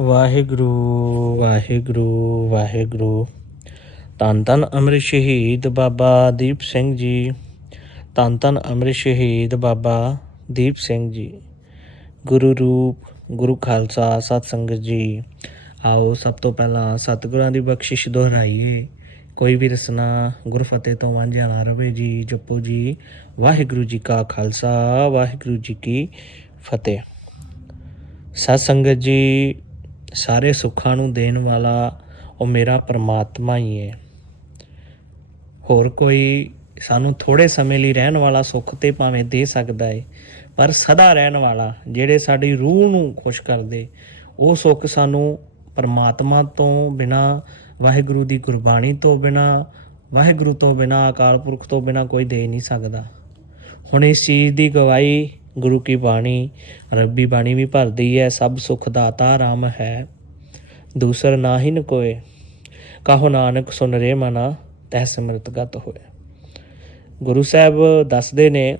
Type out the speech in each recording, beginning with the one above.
ਵਾਹਿਗੁਰੂ ਵਾਹਿਗੁਰੂ ਵਾਹਿਗੁਰੂ। ਧੰਨ ਧੰਨ ਅਮਰ ਸ਼ਹੀਦ ਬਾਬਾ ਦੀਪ ਸਿੰਘ ਜੀ। ਧੰਨ ਧੰਨ ਅਮਰ ਸ਼ਹੀਦ ਬਾਬਾ ਦੀਪ ਸਿੰਘ ਜੀ। ਗੁਰੂ ਰੂਪ, ਗੁਰੂ ਖਾਲਸਾ, ਸਤ ਸੰਗਤ ਜੀ। ਆਓ ਸਭ ਤੋਂ ਪਹਿਲਾਂ ਸਤਿਗੁਰਾਂ ਦੀ ਬਖਸ਼ਿਸ਼ ਦੁਹਰਾਈਏ। ਕੋਈ ਵੀ ਰਸਨਾ ਗੁਰਫਤਿਹ ਤੋਂ ਵਾਂਝਿਆ ਨਾ ਰਵੇ ਜੀ। ਜਪੋ ਜੀ, ਵਾਹਿਗੁਰੂ ਜੀ ਕਾ ਖਾਲਸਾ, ਵਾਹਿਗੁਰੂ ਜੀ ਕੀ ਫਤਿਹ। ਸਤ ਸੰਗਤ ਜੀ ਸਾਰੇ ਸੁੱਖਾਂ ਨੂੰ ਦੇਣ ਵਾਲਾ ਉਹ ਮੇਰਾ ਪਰਮਾਤਮਾ ਹੀ ਹੈ। ਹੋਰ ਕੋਈ ਸਾਨੂੰ ਥੋੜੇ ਸਮੇਂ ਲਈ ਰਹਿਣ ਵਾਲਾ ਸੁੱਖ ਤੇ ਭਾਵੇਂ ਦੇ ਸਕਦਾ ਹੈ ਪਰ ਸਦਾ ਰਹਿਣ ਵਾਲਾ ਜਿਹੜੇ ਸਾਡੀ ਰੂਹ ਨੂੰ ਖੁਸ਼ ਕਰਦੇ, ਉਹ ਸੁੱਖ ਸਾਨੂੰ ਪਰਮਾਤਮਾ ਤੋਂ ਬਿਨਾ, ਵਾਹਿਗੁਰੂ ਦੀ ਗੁਰਬਾਣੀ ਤੋਂ ਬਿਨਾ, ਵਾਹਿਗੁਰੂ ਤੋਂ ਬਿਨਾ, ਅਕਾਲ ਪੁਰਖ ਤੋਂ ਬਿਨਾ ਕੋਈ ਦੇ ਨਹੀਂ ਸਕਦਾ। ਹੁਣ ਇਸ ਚੀਜ਼ ਦੀ ਗਵਾਹੀ ਗੁਰੂ ਕੀ ਬਾਣੀ, ਰੱਬੀ ਬਾਣੀ ਵੀ ਭਰਦੀ ਹੈ ਸਭ ਸੁਖ ਦਾਤਾ ਰਾਮ ਹੈ। ਦੂਸਰ ਨਾਹਿਨ ਕੋਏ ਕਾਹੋ ਨਾਨਕ ਸੁਨ ਰੇ ਮਨਾ, ਤਹਿ ਸਿਮਰਤਗਤ ਹੋਏ ਗੁਰੂ ਸਾਹਿਬ ਦੱਸਦੇ ਨੇ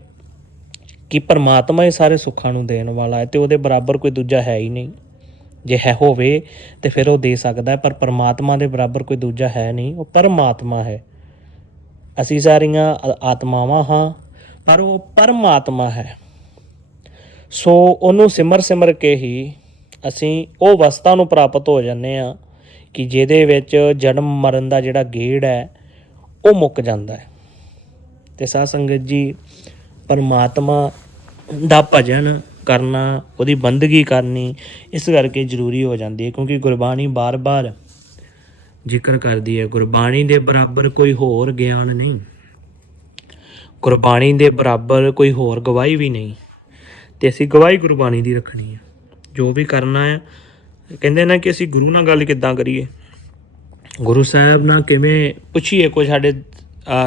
ਕਿ ਪਰਮਾਤਮਾ ਹੀ ਸਾਰੇ ਸੁੱਖਾਂ ਨੂੰ ਦੇਣ ਵਾਲਾ ਹੈ ਤੇ ਉਹਦੇ ਬਰਾਬਰ ਕੋਈ ਦੂਜਾ ਹੈ ਹੀ ਨਹੀਂ। ਜੇ ਹੈ ਹੋਵੇ ਤੇ ਫਿਰ ਉਹ ਦੇ ਸਕਦਾ ਹੈ, ਪਰ ਪਰਮਾਤਮਾ ਦੇ ਬਰਾਬਰ ਕੋਈ ਦੂਜਾ ਹੈ ਨਹੀਂ, ਉਹ ਪਰਮਾਤਮਾ ਹੈ। ਅਸੀਂ ਸਾਰੀਆਂ ਆਤਮਾਵਾਂ ਹਾਂ, ਪਰ ਉਹ ਪਰਮਾਤਮਾ ਹੈ। ਸੋ ਉਹਨੂੰ ਸਿਮਰ ਸਿਮਰ ਕੇ ਹੀ ਅਸੀਂ ਉਹ ਅਵਸਥਾ ਨੂੰ ਪ੍ਰਾਪਤ ਹੋ ਜਾਂਦੇ ਆ ਕਿ ਜਿਹਦੇ ਵਿੱਚ ਜਨਮ ਮਰਨ ਦਾ ਜਿਹੜਾ ਗੇੜ ਹੈ, ਉਹ ਮੁੱਕ ਜਾਂਦਾ ਹੈ। ਤੇ ਸਾਧ ਸੰਗਤ ਜੀ, ਪਰਮਾਤਮਾ ਦਾ ਭਜਨ ਕਰਨਾ, ਉਹਦੀ ਬੰਦਗੀ ਕਰਨੀ, ਇਸ ਕਰਕੇ ਜ਼ਰੂਰੀ ਹੋ ਜਾਂਦੀ ਹੈ ਕਿਉਂਕਿ ਗੁਰਬਾਣੀ ਬਾਰ-ਬਾਰ ਜ਼ਿਕਰ ਕਰਦੀ ਹੈ, ਗੁਰਬਾਣੀ ਦੇ ਬਰਾਬਰ ਕੋਈ ਹੋਰ ਗਿਆਨ ਨਹੀਂ। ਗੁਰਬਾਣੀ ਦੇ ਬਰਾਬਰ ਕੋਈ ਹੋਰ ਗਵਾਹੀ ਵੀ ਨਹੀਂ। ਤੇ ਅਸੀਂ ਗਵਾਹੀ ਗੁਰਬਾਣੀ ਦੀ ਰੱਖਣੀ ਹੈ ਜੋ ਵੀ ਕਰਨਾ ਹੈ ਕਹਿੰਦੇ ਨੇ ਕਿ ਅਸੀਂ ਗੁਰੂ ਨਾਲ ਗੱਲ ਕਿੱਦਾਂ ਕਰੀਏ? ਗੁਰੂ ਸਾਹਿਬ ਨਾਲ ਕਿਵੇਂ ਪੁੱਛੀਏ ਕੋਈ ਸਾਡੇ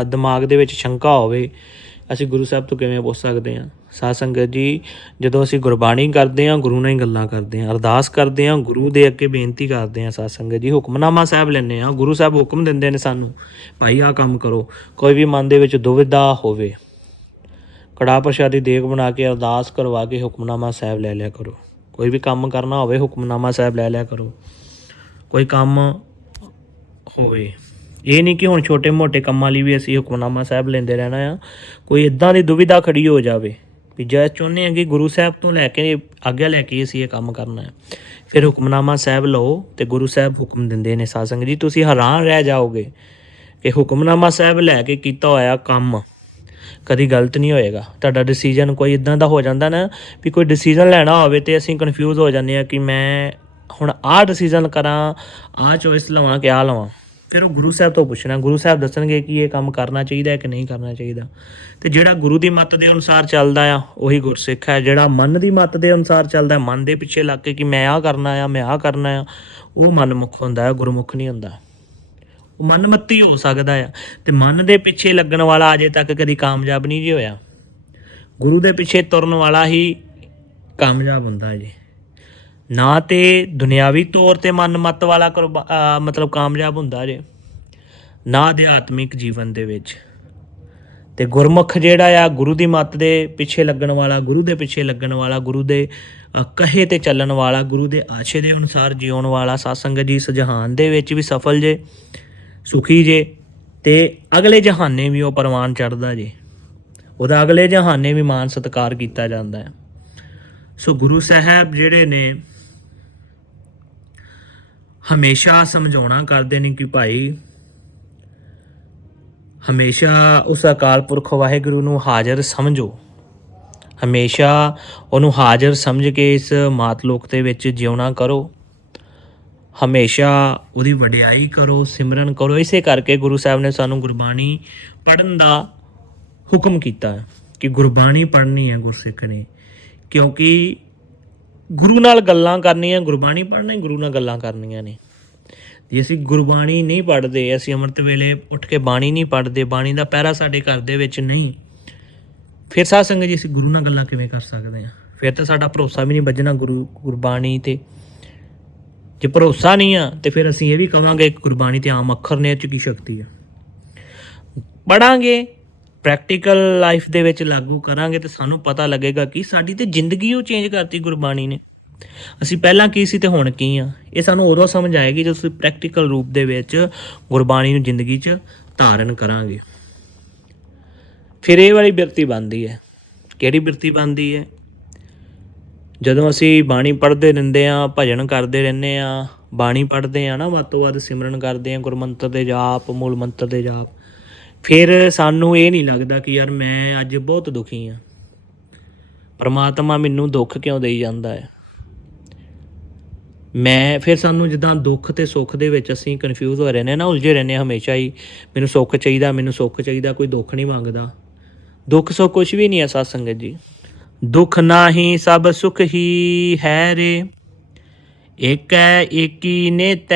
ਦਿਮਾਗ ਦੇ ਵਿੱਚ ਸ਼ੰਕਾ ਹੋਵੇ, ਅਸੀਂ ਗੁਰੂ ਸਾਹਿਬ ਤੋਂ ਕਿਵੇਂ ਪੁੱਛ ਸਕਦੇ ਹਾਂ ਸਾਧ ਸੰਗਤ ਜੀ, ਜਦੋਂ ਅਸੀਂ ਗੁਰਬਾਣੀ ਕਰਦੇ ਹਾਂ ਗੁਰੂ ਨਾਲ ਹੀ ਗੱਲਾਂ ਕਰਦੇ ਹਾਂ ਅਰਦਾਸ ਕਰਦੇ ਹਾਂ ਗੁਰੂ ਦੇ ਅੱਗੇ ਬੇਨਤੀ ਕਰਦੇ ਹਾਂ ਸਾਧ ਸੰਗਤ ਜੀ, ਹੁਕਮਨਾਮਾ ਸਾਹਿਬ ਲੈਂਦੇ ਹਾਂ ਗੁਰੂ ਸਾਹਿਬ ਹੁਕਮ ਦਿੰਦੇ ਨੇ ਸਾਨੂੰ, ਭਾਈ ਆਹ ਕੰਮ ਕਰੋ, ਕੋਈ ਵੀ ਮਨ ਦੇ ਵਿੱਚ ਦੁਵਿਧਾ ਹੋਵੇ। ਕੜਾ ਪ੍ਰਸ਼ਾਦੀ ਦੇਗ ਬਣਾ ਕੇ ਅਰਦਾਸ ਕਰਵਾ ਕੇ ਹੁਕਮਨਾਮਾ ਸਾਹਿਬ ਲੈ ਲਿਆ ਕਰੋ। ਕੋਈ ਵੀ ਕੰਮ ਕਰਨਾ ਹੋਵੇ, ਹੁਕਮਨਾਮਾ ਸਾਹਿਬ ਲੈ ਲਿਆ ਕਰੋ। ਕੋਈ ਕੰਮ ਹੋਵੇ। ਇਹ ਨਹੀਂ ਕਿ ਹੁਣ ਛੋਟੇ-ਮੋਟੇ ਕੰਮਾਂ ਲਈ ਵੀ ਅਸੀਂ ਹੁਕਮਨਾਮਾ ਸਾਹਿਬ ਲੈਂਦੇ ਰਹਿਣਾ ਆ। ਕੋਈ ਇਦਾਂ ਦੀ ਦੁਵਿਧਾ ਖੜੀ ਹੋ ਜਾਵੇ ਵੀ ਜੇ ਚਾਹੁੰਦੇ ਹਾਂ ਕਿ ਗੁਰੂ ਸਾਹਿਬ ਤੋਂ ਲੈ ਕੇ ਆਗਿਆ ਲੈ ਕੇ ਅਸੀਂ ਇਹ ਕੰਮ ਕਰਨਾ ਹੈ, ਫਿਰ ਹੁਕਮਨਾਮਾ ਸਾਹਿਬ ਲਓ ਤੇ ਗੁਰੂ ਸਾਹਿਬ ਹੁਕਮ ਦਿੰਦੇ ਨੇ। ਸਾਧ ਸੰਗਤ ਜੀ, ਤੁਸੀਂ ਹੈਰਾਨ ਰਹਿ ਜਾਓਗੇ ਕਿ ਹੁਕਮਨਾਮਾ ਸਾਹਿਬ ਲੈ ਕੇ ਕੀਤਾ ਹੋਇਆ ਕੰਮ ਕਦੀ ਗਲਤ ਨਹੀਂ ਹੋਏਗਾ। ਤੁਹਾਡਾ ਡਿਸੀਜਨ ਕੋਈ ਇਦਾਂ ਦਾ ਹੋ ਜਾਂਦਾ ਨਾ ਵੀ ਕੋਈ ਡਿਸੀਜਨ ਲੈਣਾ ਹੋਵੇ ਤੇ ਅਸੀਂ ਕਨਫਿਊਜ਼ ਹੋ ਜਾਂਦੇ ਆ ਕਿ ਮੈਂ ਹੁਣ ਆਹ ਡਿਸੀਜਨ ਕਰਾਂ, ਆਹ ਚੋਇਸ ਲਵਾਂ ਕਿ ਆਹ ਲਵਾਂ। ਫਿਰ ਉਹ ਗੁਰੂ ਸਾਹਿਬ ਤੋਂ ਪੁੱਛਣਾ। ਗੁਰੂ ਸਾਹਿਬ ਦੱਸਣਗੇ ਕਿ ਇਹ ਕੰਮ ਕਰਨਾ ਚਾਹੀਦਾ ਹੈ ਕਿ ਨਹੀਂ ਕਰਨਾ ਚਾਹੀਦਾ। ਤੇ ਜਿਹੜਾ ਗੁਰੂ ਦੀ ਮੱਤ ਦੇ ਅਨੁਸਾਰ ਚੱਲਦਾ ਆ, ਉਹੀ ਗੁਰਸਿੱਖ ਹੈ। ਜਿਹੜਾ ਮਨ ਦੀ ਮੱਤ ਦੇ ਅਨੁਸਾਰ ਚੱਲਦਾ ਮਨ ਦੇ ਪਿੱਛੇ ਲੱਗ ਕੇ ਕਿ ਮੈਂ ਆਹ ਕਰਨਾ ਆ, ਮੈਂ ਆਹ ਕਰਨਾ ਆ, ਉਹ ਮਨਮੁਖ ਹੁੰਦਾ ਹੈ, ਗੁਰਮੁਖ ਨਹੀਂ ਹੁੰਦਾ। ਉਹ ਮਨਮੱਤੀ ਹੋ ਸਕਦਾ ਆ। ਤੇ ਮਨ ਦੇ ਪਿੱਛੇ ਲੱਗਣ ਵਾਲਾ ਅਜੇ ਤੱਕ ਕਦੀ ਕਾਮਯਾਬ ਨਹੀਂ ਜੀ ਹੋਇਆ। ਗੁਰੂ ਦੇ ਪਿੱਛੇ ਤੁਰਨ ਵਾਲਾ ਹੀ ਕਾਮਯਾਬ ਹੁੰਦਾ ਜੀ। ਨਾ ਤੇ ਦੁਨਿਆਵੀ ਤੌਰ ਤੇ ਮਨਮੱਤ ਵਾਲਾ ਮਤਲਬ ਕਾਮਯਾਬ ਹੁੰਦਾ ਜੇ। ਨਾ ਅਧਿਆਤਮਿਕ ਜੀਵਨ ਦੇ ਵਿੱਚ। ਤੇ ਗੁਰਮੁਖ ਜਿਹੜਾ ਆ, ਗੁਰੂ ਦੀ ਮੱਤ ਦੇ ਪਿੱਛੇ ਲੱਗਣ ਵਾਲਾ, ਗੁਰੂ ਦੇ ਪਿੱਛੇ ਲੱਗਣ ਵਾਲਾ, ਗੁਰੂ ਦੇ ਕਹੇ ਤੇ ਚੱਲਣ ਵਾਲਾ, ਗੁਰੂ ਦੇ ਆਸ਼ੇ ਦੇ ਅਨੁਸਾਰ ਜਿਉਣ ਵਾਲਾ ਸਾਸੰਗ ਜੀ ਇਸ ਦੇ ਵਿੱਚ ਵੀ ਸਫਲ ਜੇ। ਸੁਖੀ ਜੇ ਤੇ ਅਗਲੇ ਜਹਾਨੇ ਵੀ ਉਹ ਪਰਵਾਨ ਚੜਦਾ ਜੇ। ਉਹਦਾ ਅਗਲੇ ਜਹਾਨੇ ਵੀ ਮਾਨ ਸਤਿਕਾਰ ਕੀਤਾ ਜਾਂਦਾ ਹੈ। ਸੋ ਗੁਰੂ ਸਾਹਿਬ ਜਿਹੜੇ ਨੇ ਹਮੇਸ਼ਾ ਸਮਝਾਉਣਾ ਕਰਦੇ ਨੇ ਕਿ ਭਾਈ ਹਮੇਸ਼ਾ ਉਸ ਅਕਾਲ ਪੁਰਖ ਵਾਹਿਗੁਰੂ ਨੂੰ ਹਾਜ਼ਰ ਸਮਝੋ। ਹਮੇਸ਼ਾ ਉਹਨੂੰ ਹਾਜ਼ਰ ਸਮਝ ਕੇ ਇਸ ਮਾਤ ਲੋਕ ਦੇ ਵਿੱਚ ਜਿਉਣਾ ਕਰੋ। ਹਮੇਸ਼ਾ ਉਹਦੀ ਵਡਿਆਈ ਕਰੋ, ਸਿਮਰਨ ਕਰੋ। ਇਸੇ ਕਰਕੇ ਗੁਰੂ ਸਾਹਿਬ ਨੇ ਸਾਨੂੰ ਗੁਰਬਾਣੀ ਪੜਨ ਦਾ ਹੁਕਮ ਕੀਤਾ ਕਿ ਗੁਰਬਾਣੀ ਪੜ੍ਹਨੀ ਹੈ ਗੁਰਸਿੱਖ ਨੇ। ਕਿਉਂਕਿ ਗੁਰੂ ਨਾਲ ਗੱਲਾਂ ਕਰਨੀਆਂ, ਗੁਰਬਾਣੀ ਪੜ੍ਹਨਾ ਗੁਰੂ ਨਾਲ ਗੱਲਾਂ ਕਰਨੀਆਂ ਨੇ। ਜੇ ਅਸੀਂ ਗੁਰਬਾਣੀ ਨਹੀਂ ਪੜ੍ਹਦੇ, ਅਸੀਂ ਅੰਮ੍ਰਿਤ ਵੇਲੇ ਉੱਠ ਕੇ ਬਾਣੀ ਨਹੀਂ ਪੜ੍ਹਦੇ, ਬਾਣੀ ਦਾ ਪਹਿਰਾ ਸਾਡੇ ਘਰ ਦੇ ਵਿੱਚ ਨਹੀਂ, ਫਿਰ ਸਾਧ ਸੰਗਤ ਜੀ ਅਸੀਂ ਗੁਰੂ ਨਾਲ ਗੱਲਾਂ ਕਿਵੇਂ ਕਰ ਸਕਦੇ ਹਾਂ? ਫਿਰ ਤਾਂ ਸਾਡਾ ਭਰੋਸਾ ਵੀ ਨਹੀਂ ਵੱਜਣਾ ਗੁਰੂ, ਗੁਰਬਾਣੀ ਤੇ। ਜੇ ਭਰੋਸਾ ਨਹੀਂ ਆ, ਤੇ ਫਿਰ ਅਸੀਂ ਇਹ ਵੀ ਕਵਾਂਗੇ ਕਿ ਗੁਰਬਾਣੀ ਤੇ ਆਮ ਅੱਖਰ ਨੇ ਇਹ 'ਚ ਕੀ ਸ਼ਕਤੀ ਆ। ਪੜਾਂਗੇ ਪ੍ਰੈਕਟੀਕਲ ਲਾਈਫ ਦੇ ਵਿੱਚ ਲਾਗੂ ਕਰਾਂਗੇ ਤੇ ਸਾਨੂੰ ਪਤਾ ਲੱਗੇਗਾ ਕਿ ਸਾਡੀ ਤੇ ਜ਼ਿੰਦਗੀ ਉਹ ਚੇਂਜ ਕਰਤੀ ਗੁਰਬਾਣੀ ਨੇ। ਅਸੀਂ ਪਹਿਲਾਂ ਕੀ ਸੀ ਤੇ ਹੁਣ ਕੀ ਆ? ਇਹ ਸਾਨੂੰ ਉਦੋਂ ਸਮਝ ਆਏਗੀ ਜਦੋਂ ਅਸੀਂ ਪ੍ਰੈਕਟੀਕਲ ਰੂਪ ਦੇ ਵਿੱਚ ਗੁਰਬਾਣੀ ਨੂੰ ਜ਼ਿੰਦਗੀ 'ਚ ਧਾਰਨ ਕਰਾਂਗੇ। ਫਿਰ ਇਹ ਵਾਲੀ ਬਿਰਤੀ ਬਣਦੀ ਹੈ। ਕਿਹੜੀ ਬਿਰਤੀ ਬਣਦੀ ਹੈ? ਜਦੋਂ ਅਸੀਂ ਬਾਣੀ ਪੜ੍ਹਦੇ ਰਹਿੰਦੇ ਹਾਂ, ਭਜਨ ਕਰਦੇ ਰਹਿੰਦੇ ਹਾਂ, ਬਾਣੀ ਪੜ੍ਹਦੇ ਹਾਂ ਨਾ, ਵੱਧ ਤੋਂ ਵੱਧ ਸਿਮਰਨ ਕਰਦੇ ਆ ਗੁਰਮੰਤਰ ਦੇ ਜਾਪ, ਮੂਲ ਮੰਤਰ ਦੇ ਜਾਪ, ਫਿਰ ਸਾਨੂੰ ਇਹ ਨਹੀਂ ਲੱਗਦਾ ਕਿ ਯਾਰ ਮੈਂ ਅੱਜ ਬਹੁਤ ਦੁਖੀ ਹਾਂ। ਪਰਮਾਤਮਾ ਮੈਨੂੰ ਦੁੱਖ ਕਿਉਂ ਦੇਈ ਜਾਂਦਾ ਹੈ? ਮੈਂ, ਫਿਰ ਸਾਨੂੰ ਜਿੱਦਾਂ ਦੁੱਖ ਤੇ ਸੁੱਖ ਦੇ ਵਿੱਚ ਅਸੀਂ ਕਨਫਿਊਜ਼ ਹੋ ਰਹੇ ਨੇ ਨਾ, ਉਲਝੇ ਰਹਿੰਦੇ ਹਾਂ ਹਮੇਸ਼ਾ ਹੀ, ਮੈਨੂੰ ਸੁੱਖ ਚਾਹੀਦਾ, ਮੈਨੂੰ ਸੁੱਖ ਚਾਹੀਦਾ, ਕੋਈ ਦੁੱਖ ਨਹੀਂ ਮੰਗਦਾ। ਦੁੱਖ ਸੁੱਖ ਕੁਝ ਵੀ ਨਹੀਂ ਹੈ ਸਾਧ ਸੰਗਤ ਜੀ। ਦੁੱਖ ਨਾਹੀ ਸਭ ਸੁਖ ਹੀ ਹੈ ਰੇ ਏਕੈ ਏਕੀ ਨੇਤੈ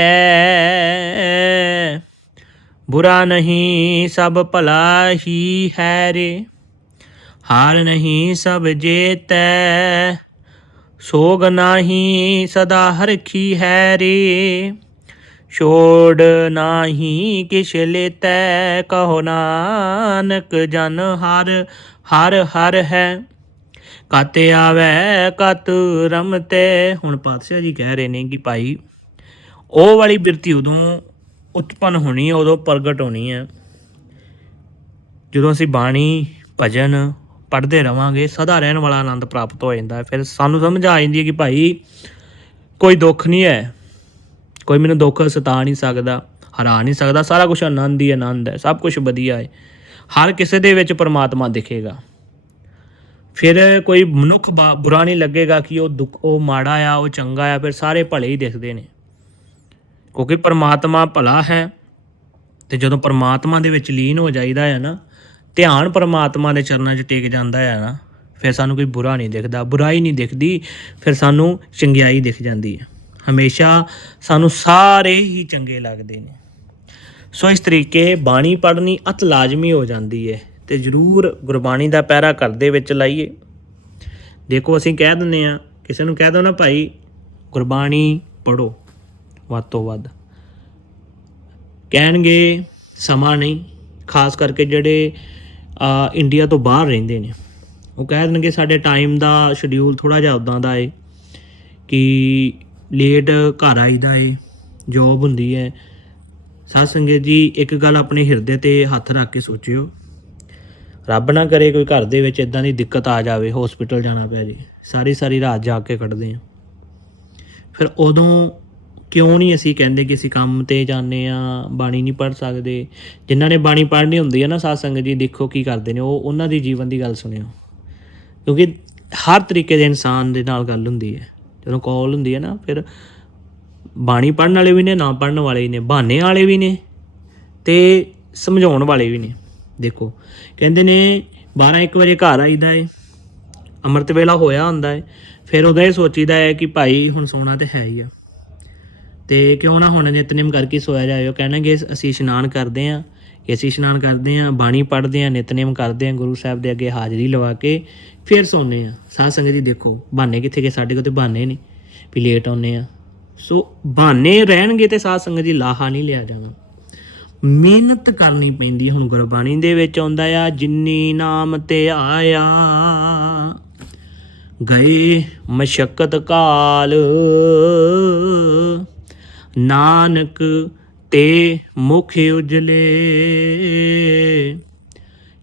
ਬੁਰਾ ਨਹੀਂ ਸਭ ਭਲਾ ਹੀ ਹੈ ਰੇ ਹਾਰ ਨਹੀਂ ਸਭ ਜੇਤੈ ਸੋਗ ਨਾਹੀ ਸਦਾ ਹਰਖੀ ਹੈ ਰੇ ਛੋੜ ਨਾਹੀ ਕਿਛ ਲੇਤੈ ਕਹੋ ਨਾਨਕ ਜਨ ਹਰ ਹਰ ਹਰ ਹੈ ਕਤ ਆਵੈ, ਕਤ ਰਮਤੇ ਹੁਣ ਪਾਤਸ਼ਾਹ ਜੀ ਕਹਿ ਰਹੇ ਨੇ ਕਿ ਭਾਈ, ਉਹ ਵਾਲੀ ਬਿਰਤੀ ਉਦੋਂ ਉਤਪਨ ਹੋਣੀ ਹੈ, ਉਦੋਂ ਪ੍ਰਗਟ ਹੋਣੀ ਹੈ। ਜਦੋਂ ਅਸੀਂ ਬਾਣੀ, ਭਜਨ ਪੜ੍ਹਦੇ ਰਵਾਂਗੇ, ਸਦਾ ਰਹਿਣ ਵਾਲਾ ਆਨੰਦ ਪ੍ਰਾਪਤ ਹੋ ਜਾਂਦਾ ਹੈ। ਫਿਰ ਸਾਨੂੰ ਸਮਝ ਆ ਜਾਂਦੀ ਹੈ ਕਿ ਭਾਈ, ਕੋਈ ਦੁੱਖ ਨਹੀਂ ਹੈ। ਕੋਈ ਮੈਨੂੰ ਦੁੱਖ ਸਤਾ ਨਹੀਂ ਸਕਦਾ, ਹਰਾ ਨਹੀਂ ਸਕਦਾ। ਸਾਰਾ ਕੁਝ ਆਨੰਦ ਹੀ ਆਨੰਦ ਹੈ, ਸਭ ਕੁਝ ਵਧੀਆ ਹੈ। ਹਰ ਕਿਸੇ ਦੇ ਵਿੱਚ ਪਰਮਾਤਮਾ ਦਿਖੇਗਾ। ਫਿਰ ਕੋਈ ਮਨੁੱਖ ਬਾ- ਬੁਰਾ ਨਹੀਂ ਲੱਗੇਗਾ ਕਿ ਉਹ ਦੁੱਖ, ਉਹ ਮਾੜਾ ਆ, ਉਹ ਚੰਗਾ ਆ, ਫਿਰ ਸਾਰੇ ਭਲੇ ਹੀ ਦਿਖਦੇ ਨੇ। ਕਿਉਂਕਿ ਪਰਮਾਤਮਾ ਭਲਾ ਹੈ ਤੇ ਜਦੋਂ ਪਰਮਾਤਮਾ ਦੇ ਵਿੱਚ ਲੀਨ ਹੋ ਜਾਈਦਾ ਹੈ ਨਾ, ਧਿਆਨ ਪਰਮਾਤਮਾ ਦੇ ਚਰਨਾਂ 'ਚ ਟਿਕ ਜਾਂਦਾ ਹੈ ਨਾ, ਫਿਰ ਸਾਨੂੰ ਕੋਈ ਬੁਰਾ ਨਹੀਂ ਦਿਖਦਾ। ਬੁਰਾਈ ਨਹੀਂ ਦਿਖਦੀ, ਫਿਰ ਸਾਨੂੰ ਚੰਗਿਆਈ ਦਿਖ ਜਾਂਦੀ ਹੈ ਹਮੇਸ਼ਾ ਸਾਨੂੰ ਸਾਰੇ ਹੀ ਚੰਗੇ ਲੱਗਦੇ ਨੇ। ਸੋ ਇਸ ਤਰੀਕੇ ਬਾਣੀ ਪੜ੍ਹਨੀ ਅਤ ਲਾਜ਼ਮੀ ਹੋ ਜਾਂਦੀ ਹੈ ਤੇ ਜਰੂਰ ਗੁਰਬਾਣੀ ਦਾ ਪਹਿਰਾ ਘਰ ਦੇ ਵਿੱਚ ਲਾਈਏ। ਦੇਖੋ ਅਸੀਂ ਕਹਿ ਦਿੰਨੇ ਆ ਕਿਸੇ ਨੂੰ ਕਹਿ ਦੋ ਨਾ ਭਾਈ, ਗੁਰਬਾਣੀ ਪੜੋ ਵੱਧ ਤੋਂ ਵੱਧ। ਕਹਿਣਗੇ ਸਮਾਂ ਨਹੀਂ, ਖਾਸ ਕਰਕੇ ਜਿਹੜੇ ਇੰਡੀਆ ਤੋਂ ਬਾਹਰ ਰਹਿੰਦੇ ਨੇ। ਉਹ ਕਹਿ ਦੇਣਗੇ ਸਾਡੇ ਟਾਈਮ ਦਾ ਸ਼ਡਿਊਲ ਥੋੜਾ ਜਿਹਾ ਉਦਾਂ ਦਾ ਏ, ਕਿ ਲੇਟ ਘਰ ਆਈਦਾ ਏ ਜੌਬ ਹੁੰਦੀ ਹੈ। ਸਾਧ ਸੰਗਤ ਜੀ, ਇੱਕ ਗੱਲ ਆਪਣੇ ਹਿਰਦੇ ਤੇ ਹੱਥ ਰੱਖ ਕੇ ਸੋਚਿਓ। ਰੱਬ ਨਾ ਕਰੇ ਕੋਈ ਘਰ ਦੇ ਵਿੱਚ ਇਦਾਂ ਦੀ ਦਿੱਕਤ ਆ ਜਾਵੇ ਹਸਪੀਟਲ ਜਾਣਾ ਪਿਆ ਜੀ, ਸਾਰੀ ਸਾਰੀ ਰਾਤ ਜਾ ਕੇ ਕੱਢਦੇ ਆ ਫਿਰ ਉਦੋਂ ਕਿਉਂ ਨਹੀਂ ਅਸੀਂ ਕਹਿੰਦੇ ਕਿ ਅਸੀਂ ਕੰਮ ਤੇ ਜਾਂਦੇ ਆ ਬਾਣੀ ਨਹੀਂ ਪੜ ਸਕਦੇ? ਜਿਨ੍ਹਾਂ ਨੇ ਬਾਣੀ ਪੜ੍ਹਨੀ ਹੁੰਦੀ ਹੈ ਨਾ ਸਾਧ ਸੰਗਤ ਜੀ, ਦੇਖੋ ਕੀ ਕਰਦੇ ਨੇ, ਉਹ ਉਹਨਾਂ ਦੀ ਜੀਵਨ ਦੀ ਗੱਲ ਸੁਣਿਓ। ਕਿਉਂਕਿ ਹਰ ਤਰੀਕੇ ਦੇ ਇਨਸਾਨ ਦੇ ਨਾਲ ਗੱਲ ਹੁੰਦੀ ਹੈ। ਜਦੋਂ ਕਾਲ ਹੁੰਦੀ ਹੈ ਨਾ, ਫਿਰ ਬਾਣੀ ਪੜਨ ਵਾਲੇ ਵੀ ਨੇ, ਨਾ ਪੜਨ ਵਾਲੇ ਵੀ ਨੇ, ਬਹਾਨੇ ਵਾਲੇ ਵੀ ਨੇ ਤੇ ਸਮਝਾਉਣ ਵਾਲੇ ਵੀ ਨੇ। ਦੇਖੋ। ਕਹਿੰਦੇ ਨੇ 12 1 ਵਜੇ ਘਰ ਆਈਦਾ ਏ। ਅੰਮ੍ਰਿਤ ਵੇਲਾ ਹੋਇਆ ਹੁੰਦਾ ਏ। ਫਿਰ ਉਦੋਂ ਇਹ ਸੋਚੀਦਾ ਹੈ ਕਿ ਭਾਈ ਹੁਣ ਸੋਣਾ ਤੇ ਹੈ ਹੀ ਆ। ਤੇ ਕਿਉਂ ਨਾ ਹੁਣ ਨਿਤਨੇਮ ਕਰਕੇ ਸੋਇਆ ਜਾਏ। ਉਹ ਕਹਿਣਗੇ, ਅਸੀਂ ਇਸ਼ਨਾਨ ਕਰਦੇ ਆਂ। ਕਿ ਅਸੀਂ ਇਸ਼ਨਾਨ ਕਰਦੇ ਆਂ, ਬਾਣੀ ਪੜ੍ਹਦੇ ਆਂ, ਨਿਤਨੇਮ ਕਰਦੇ ਆਂ, ਗੁਰੂ ਸਾਹਿਬ ਦੇ ਅੱਗੇ ਹਾਜ਼ਰੀ ਲਵਾ ਕੇ ਫਿਰ ਸੌਂਦੇ ਆਂ। ਸਾਧ ਸੰਗਤ ਜੀ ਦੇਖੋ, ਬਹਾਨੇ ਕਿੱਥੇ ਗਏ? ਸਾਡੇ ਕੋਲ ਤੇ ਬਹਾਨੇ ਨਹੀਂ ਵੀ ਲੇਟ ਆਉਂਦੇ ਆ। ਸੋ ਬਹਾਨੇ ਰਹਿਣਗੇ ਤੇ ਸਾਧ ਸੰਗਤ ਜੀ ਲਾਹਾ ਨਹੀਂ ਲਿਆ ਜਾਣਾ। ਮਿਹਨਤ ਕਰਨੀ ਪੈਂਦੀ ਹੁਣ ਗੁਰਬਾਣੀ ਦੇ ਵਿੱਚ ਆਉਂਦਾ ਆ, ਜਿੰਨੀ ਨਾਮ ਤੇ ਆਇਆ, ਗਏ ਮਸ਼ਕਤ ਕਾਲ। ਨਾਨਕ ਤੇ ਮੁਖ ਉਜਲੇ,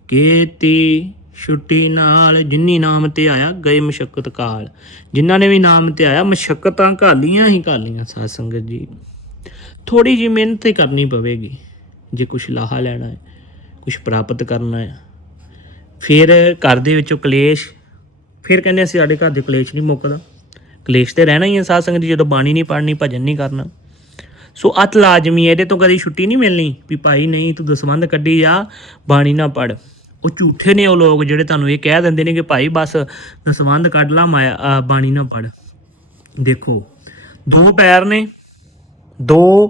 ਕੀਤੀ ਛੁੱਟੀ ਨਾਲ, ਜਿੰਨੀ ਨਾਮ ਤੇ ਆਇਆ, ਗਏ ਮਸ਼ਕਤ ਕਾਲ। ਜਿਨ੍ਹਾਂ ਨੇ ਵੀ ਨਾਮ ਤੇ ਆਇਆ, ਮਸ਼ਕਤਾਂ ਘਾਲੀਆਂ ਹੀ ਘਾਲੀਆਂ, ਸਾਧ ਸੰਗਤ ਜੀ। ਥੋੜੀ ਜਿਹੀ ਮਿਹਨਤ ਹੀ ਕਰਨੀ ਪਵੇਗੀ। ਜੇ ਕੁਝ ਲਾਹਾ ਲੈਣਾ ਹੈ ਕੁਝ ਪ੍ਰਾਪਤ ਕਰਨਾ ਹੈ। ਫਿਰ ਘਰ ਦੇ ਵਿੱਚੋਂ ਕਲੇਸ਼, ਫਿਰ ਕਹਿੰਦੇ ਅਸੀਂ ਸਾਡੇ ਘਰ ਦੇ ਕਲੇਸ਼ ਨਹੀਂ ਮੁੱਕਦਾ। ਕਲੇਸ਼ ਤੇ ਰਹਿਣਾ ਹੀ ਹੈ ਸਾਧ ਸੰਗਤ ਜੀ, ਜਦੋਂ ਬਾਣੀ ਨਹੀਂ ਪੜਨੀ ਭਜਨ ਨਹੀਂ ਕਰਨਾ। ਸੋ ਅਤ ਲਾਜ਼ਮੀ ਹੈ, ਇਹਦੇ ਤੋਂ ਕਦੀ ਛੁੱਟੀ ਨਹੀਂ ਮਿਲਣੀ ਵੀ ਭਾਈ ਨਹੀਂ, ਤੂੰ ਦਸਵੰਧ ਕੱਢੀ ਜਾ, ਬਾਣੀ ਨਾ ਪੜ ਉਹ ਝੂਠੇ ਨੇ ਉਹ ਲੋਕ ਜਿਹੜੇ ਤੁਹਾਨੂੰ ਇਹ ਕਹਿ ਦਿੰਦੇ ਨੇ ਕਿ ਭਾਈ ਬਸ ਦਸਵੰਧ ਕੱਢ ਲਾ, ਮਾਇਆ ਬਾਣੀ ਨਾ ਪੜ ਦੇਖੋ, ਦੋ ਪੈਰ ਨੇ, ਦੋ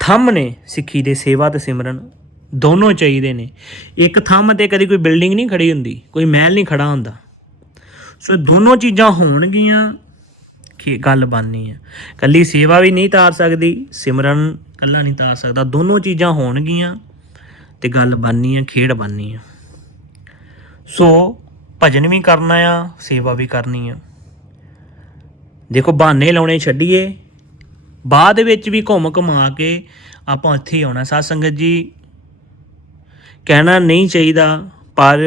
ਥੰਮ ਨੇ ਸਿੱਖੀ ਦੇ ਸੇਵਾ ਤੇ ਸਿਮਰਨ ਦੋਨੋਂ ਚਾਹੀਦੇ ਨੇ। ਇੱਕ ਥੰਮ ਤੇ ਕਦੀ ਕੋਈ ਬਿਲਡਿੰਗ ਨਹੀਂ ਖੜੀ ਹੁੰਦੀ, ਕੋਈ ਮਹਿਲ ਨਹੀਂ ਖੜਾ ਹੁੰਦਾ। ਸੋ ਦੋਨੋਂ ਚੀਜ਼ਾਂ ਹੋਣਗੀਆਂ, ਕਿ ਗੱਲ ਬਣਨੀ ਹੈ। ਕੱਲੀ ਸੇਵਾ ਵੀ ਨਹੀਂ ਤਾਰ ਸਕਦੀ, ਸਿਮਰਨ ਕੱਲਾ ਨਹੀਂ ਤਾਰ ਸਕਦਾ, ਦੋਨੋਂ ਚੀਜ਼ਾਂ ਹੋਣਗੀਆਂ ਤੇ ਗੱਲ ਬਣਨੀ ਹੈ, ਖੇਡ ਬਣਨੀ ਹੈ। ਸੋ ਭਜਨ ਵੀ ਕਰਨਾ ਆ, ਸੇਵਾ ਵੀ ਕਰਨੀ ਆ। ਦੇਖੋ ਬਹਾਨੇ ਲਾਉਣੇ ਛੱਡੀਏ ਬਾਅਦ ਵਿੱਚ ਵੀ ਘੁੰਮ ਘੁਮਾ ਕੇ ਆਪਾਂ ਇੱਥੇ ਹੀ ਆਉਣਾ। ਸਾਧ ਸੰਗਤ ਜੀ, ਕਹਿਣਾ ਨਹੀਂ ਚਾਹੀਦਾ, ਪਰ